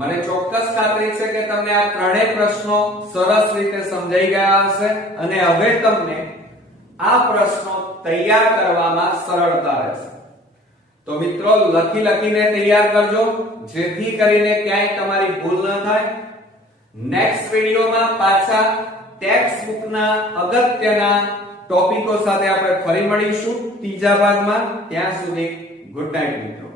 મને ચોક્કસ ખાતરી છે કે તમને આ ત્રણેય પ્રશ્નો સરસ રીતે સમજાઈ ગયા હશે અને હવે તમને આ પ્રશ્નો તૈયાર કરવામાં સરળતા રહેશે. તો મિત્રો લખીને તૈયાર કરજો જેથી કરીને ક્યાંય તમારી ભૂલ ન થાય. નેક્સ્ટ વિડિયોમાં પાછા ટેક્સ્ટ બુકના અગત્યના ટોપિકો સાથે આપણે ફરી મળીશું ત્રીજા ભાગમાં. ત્યાં સુધી ગુડ નાઈટ મિત્રો.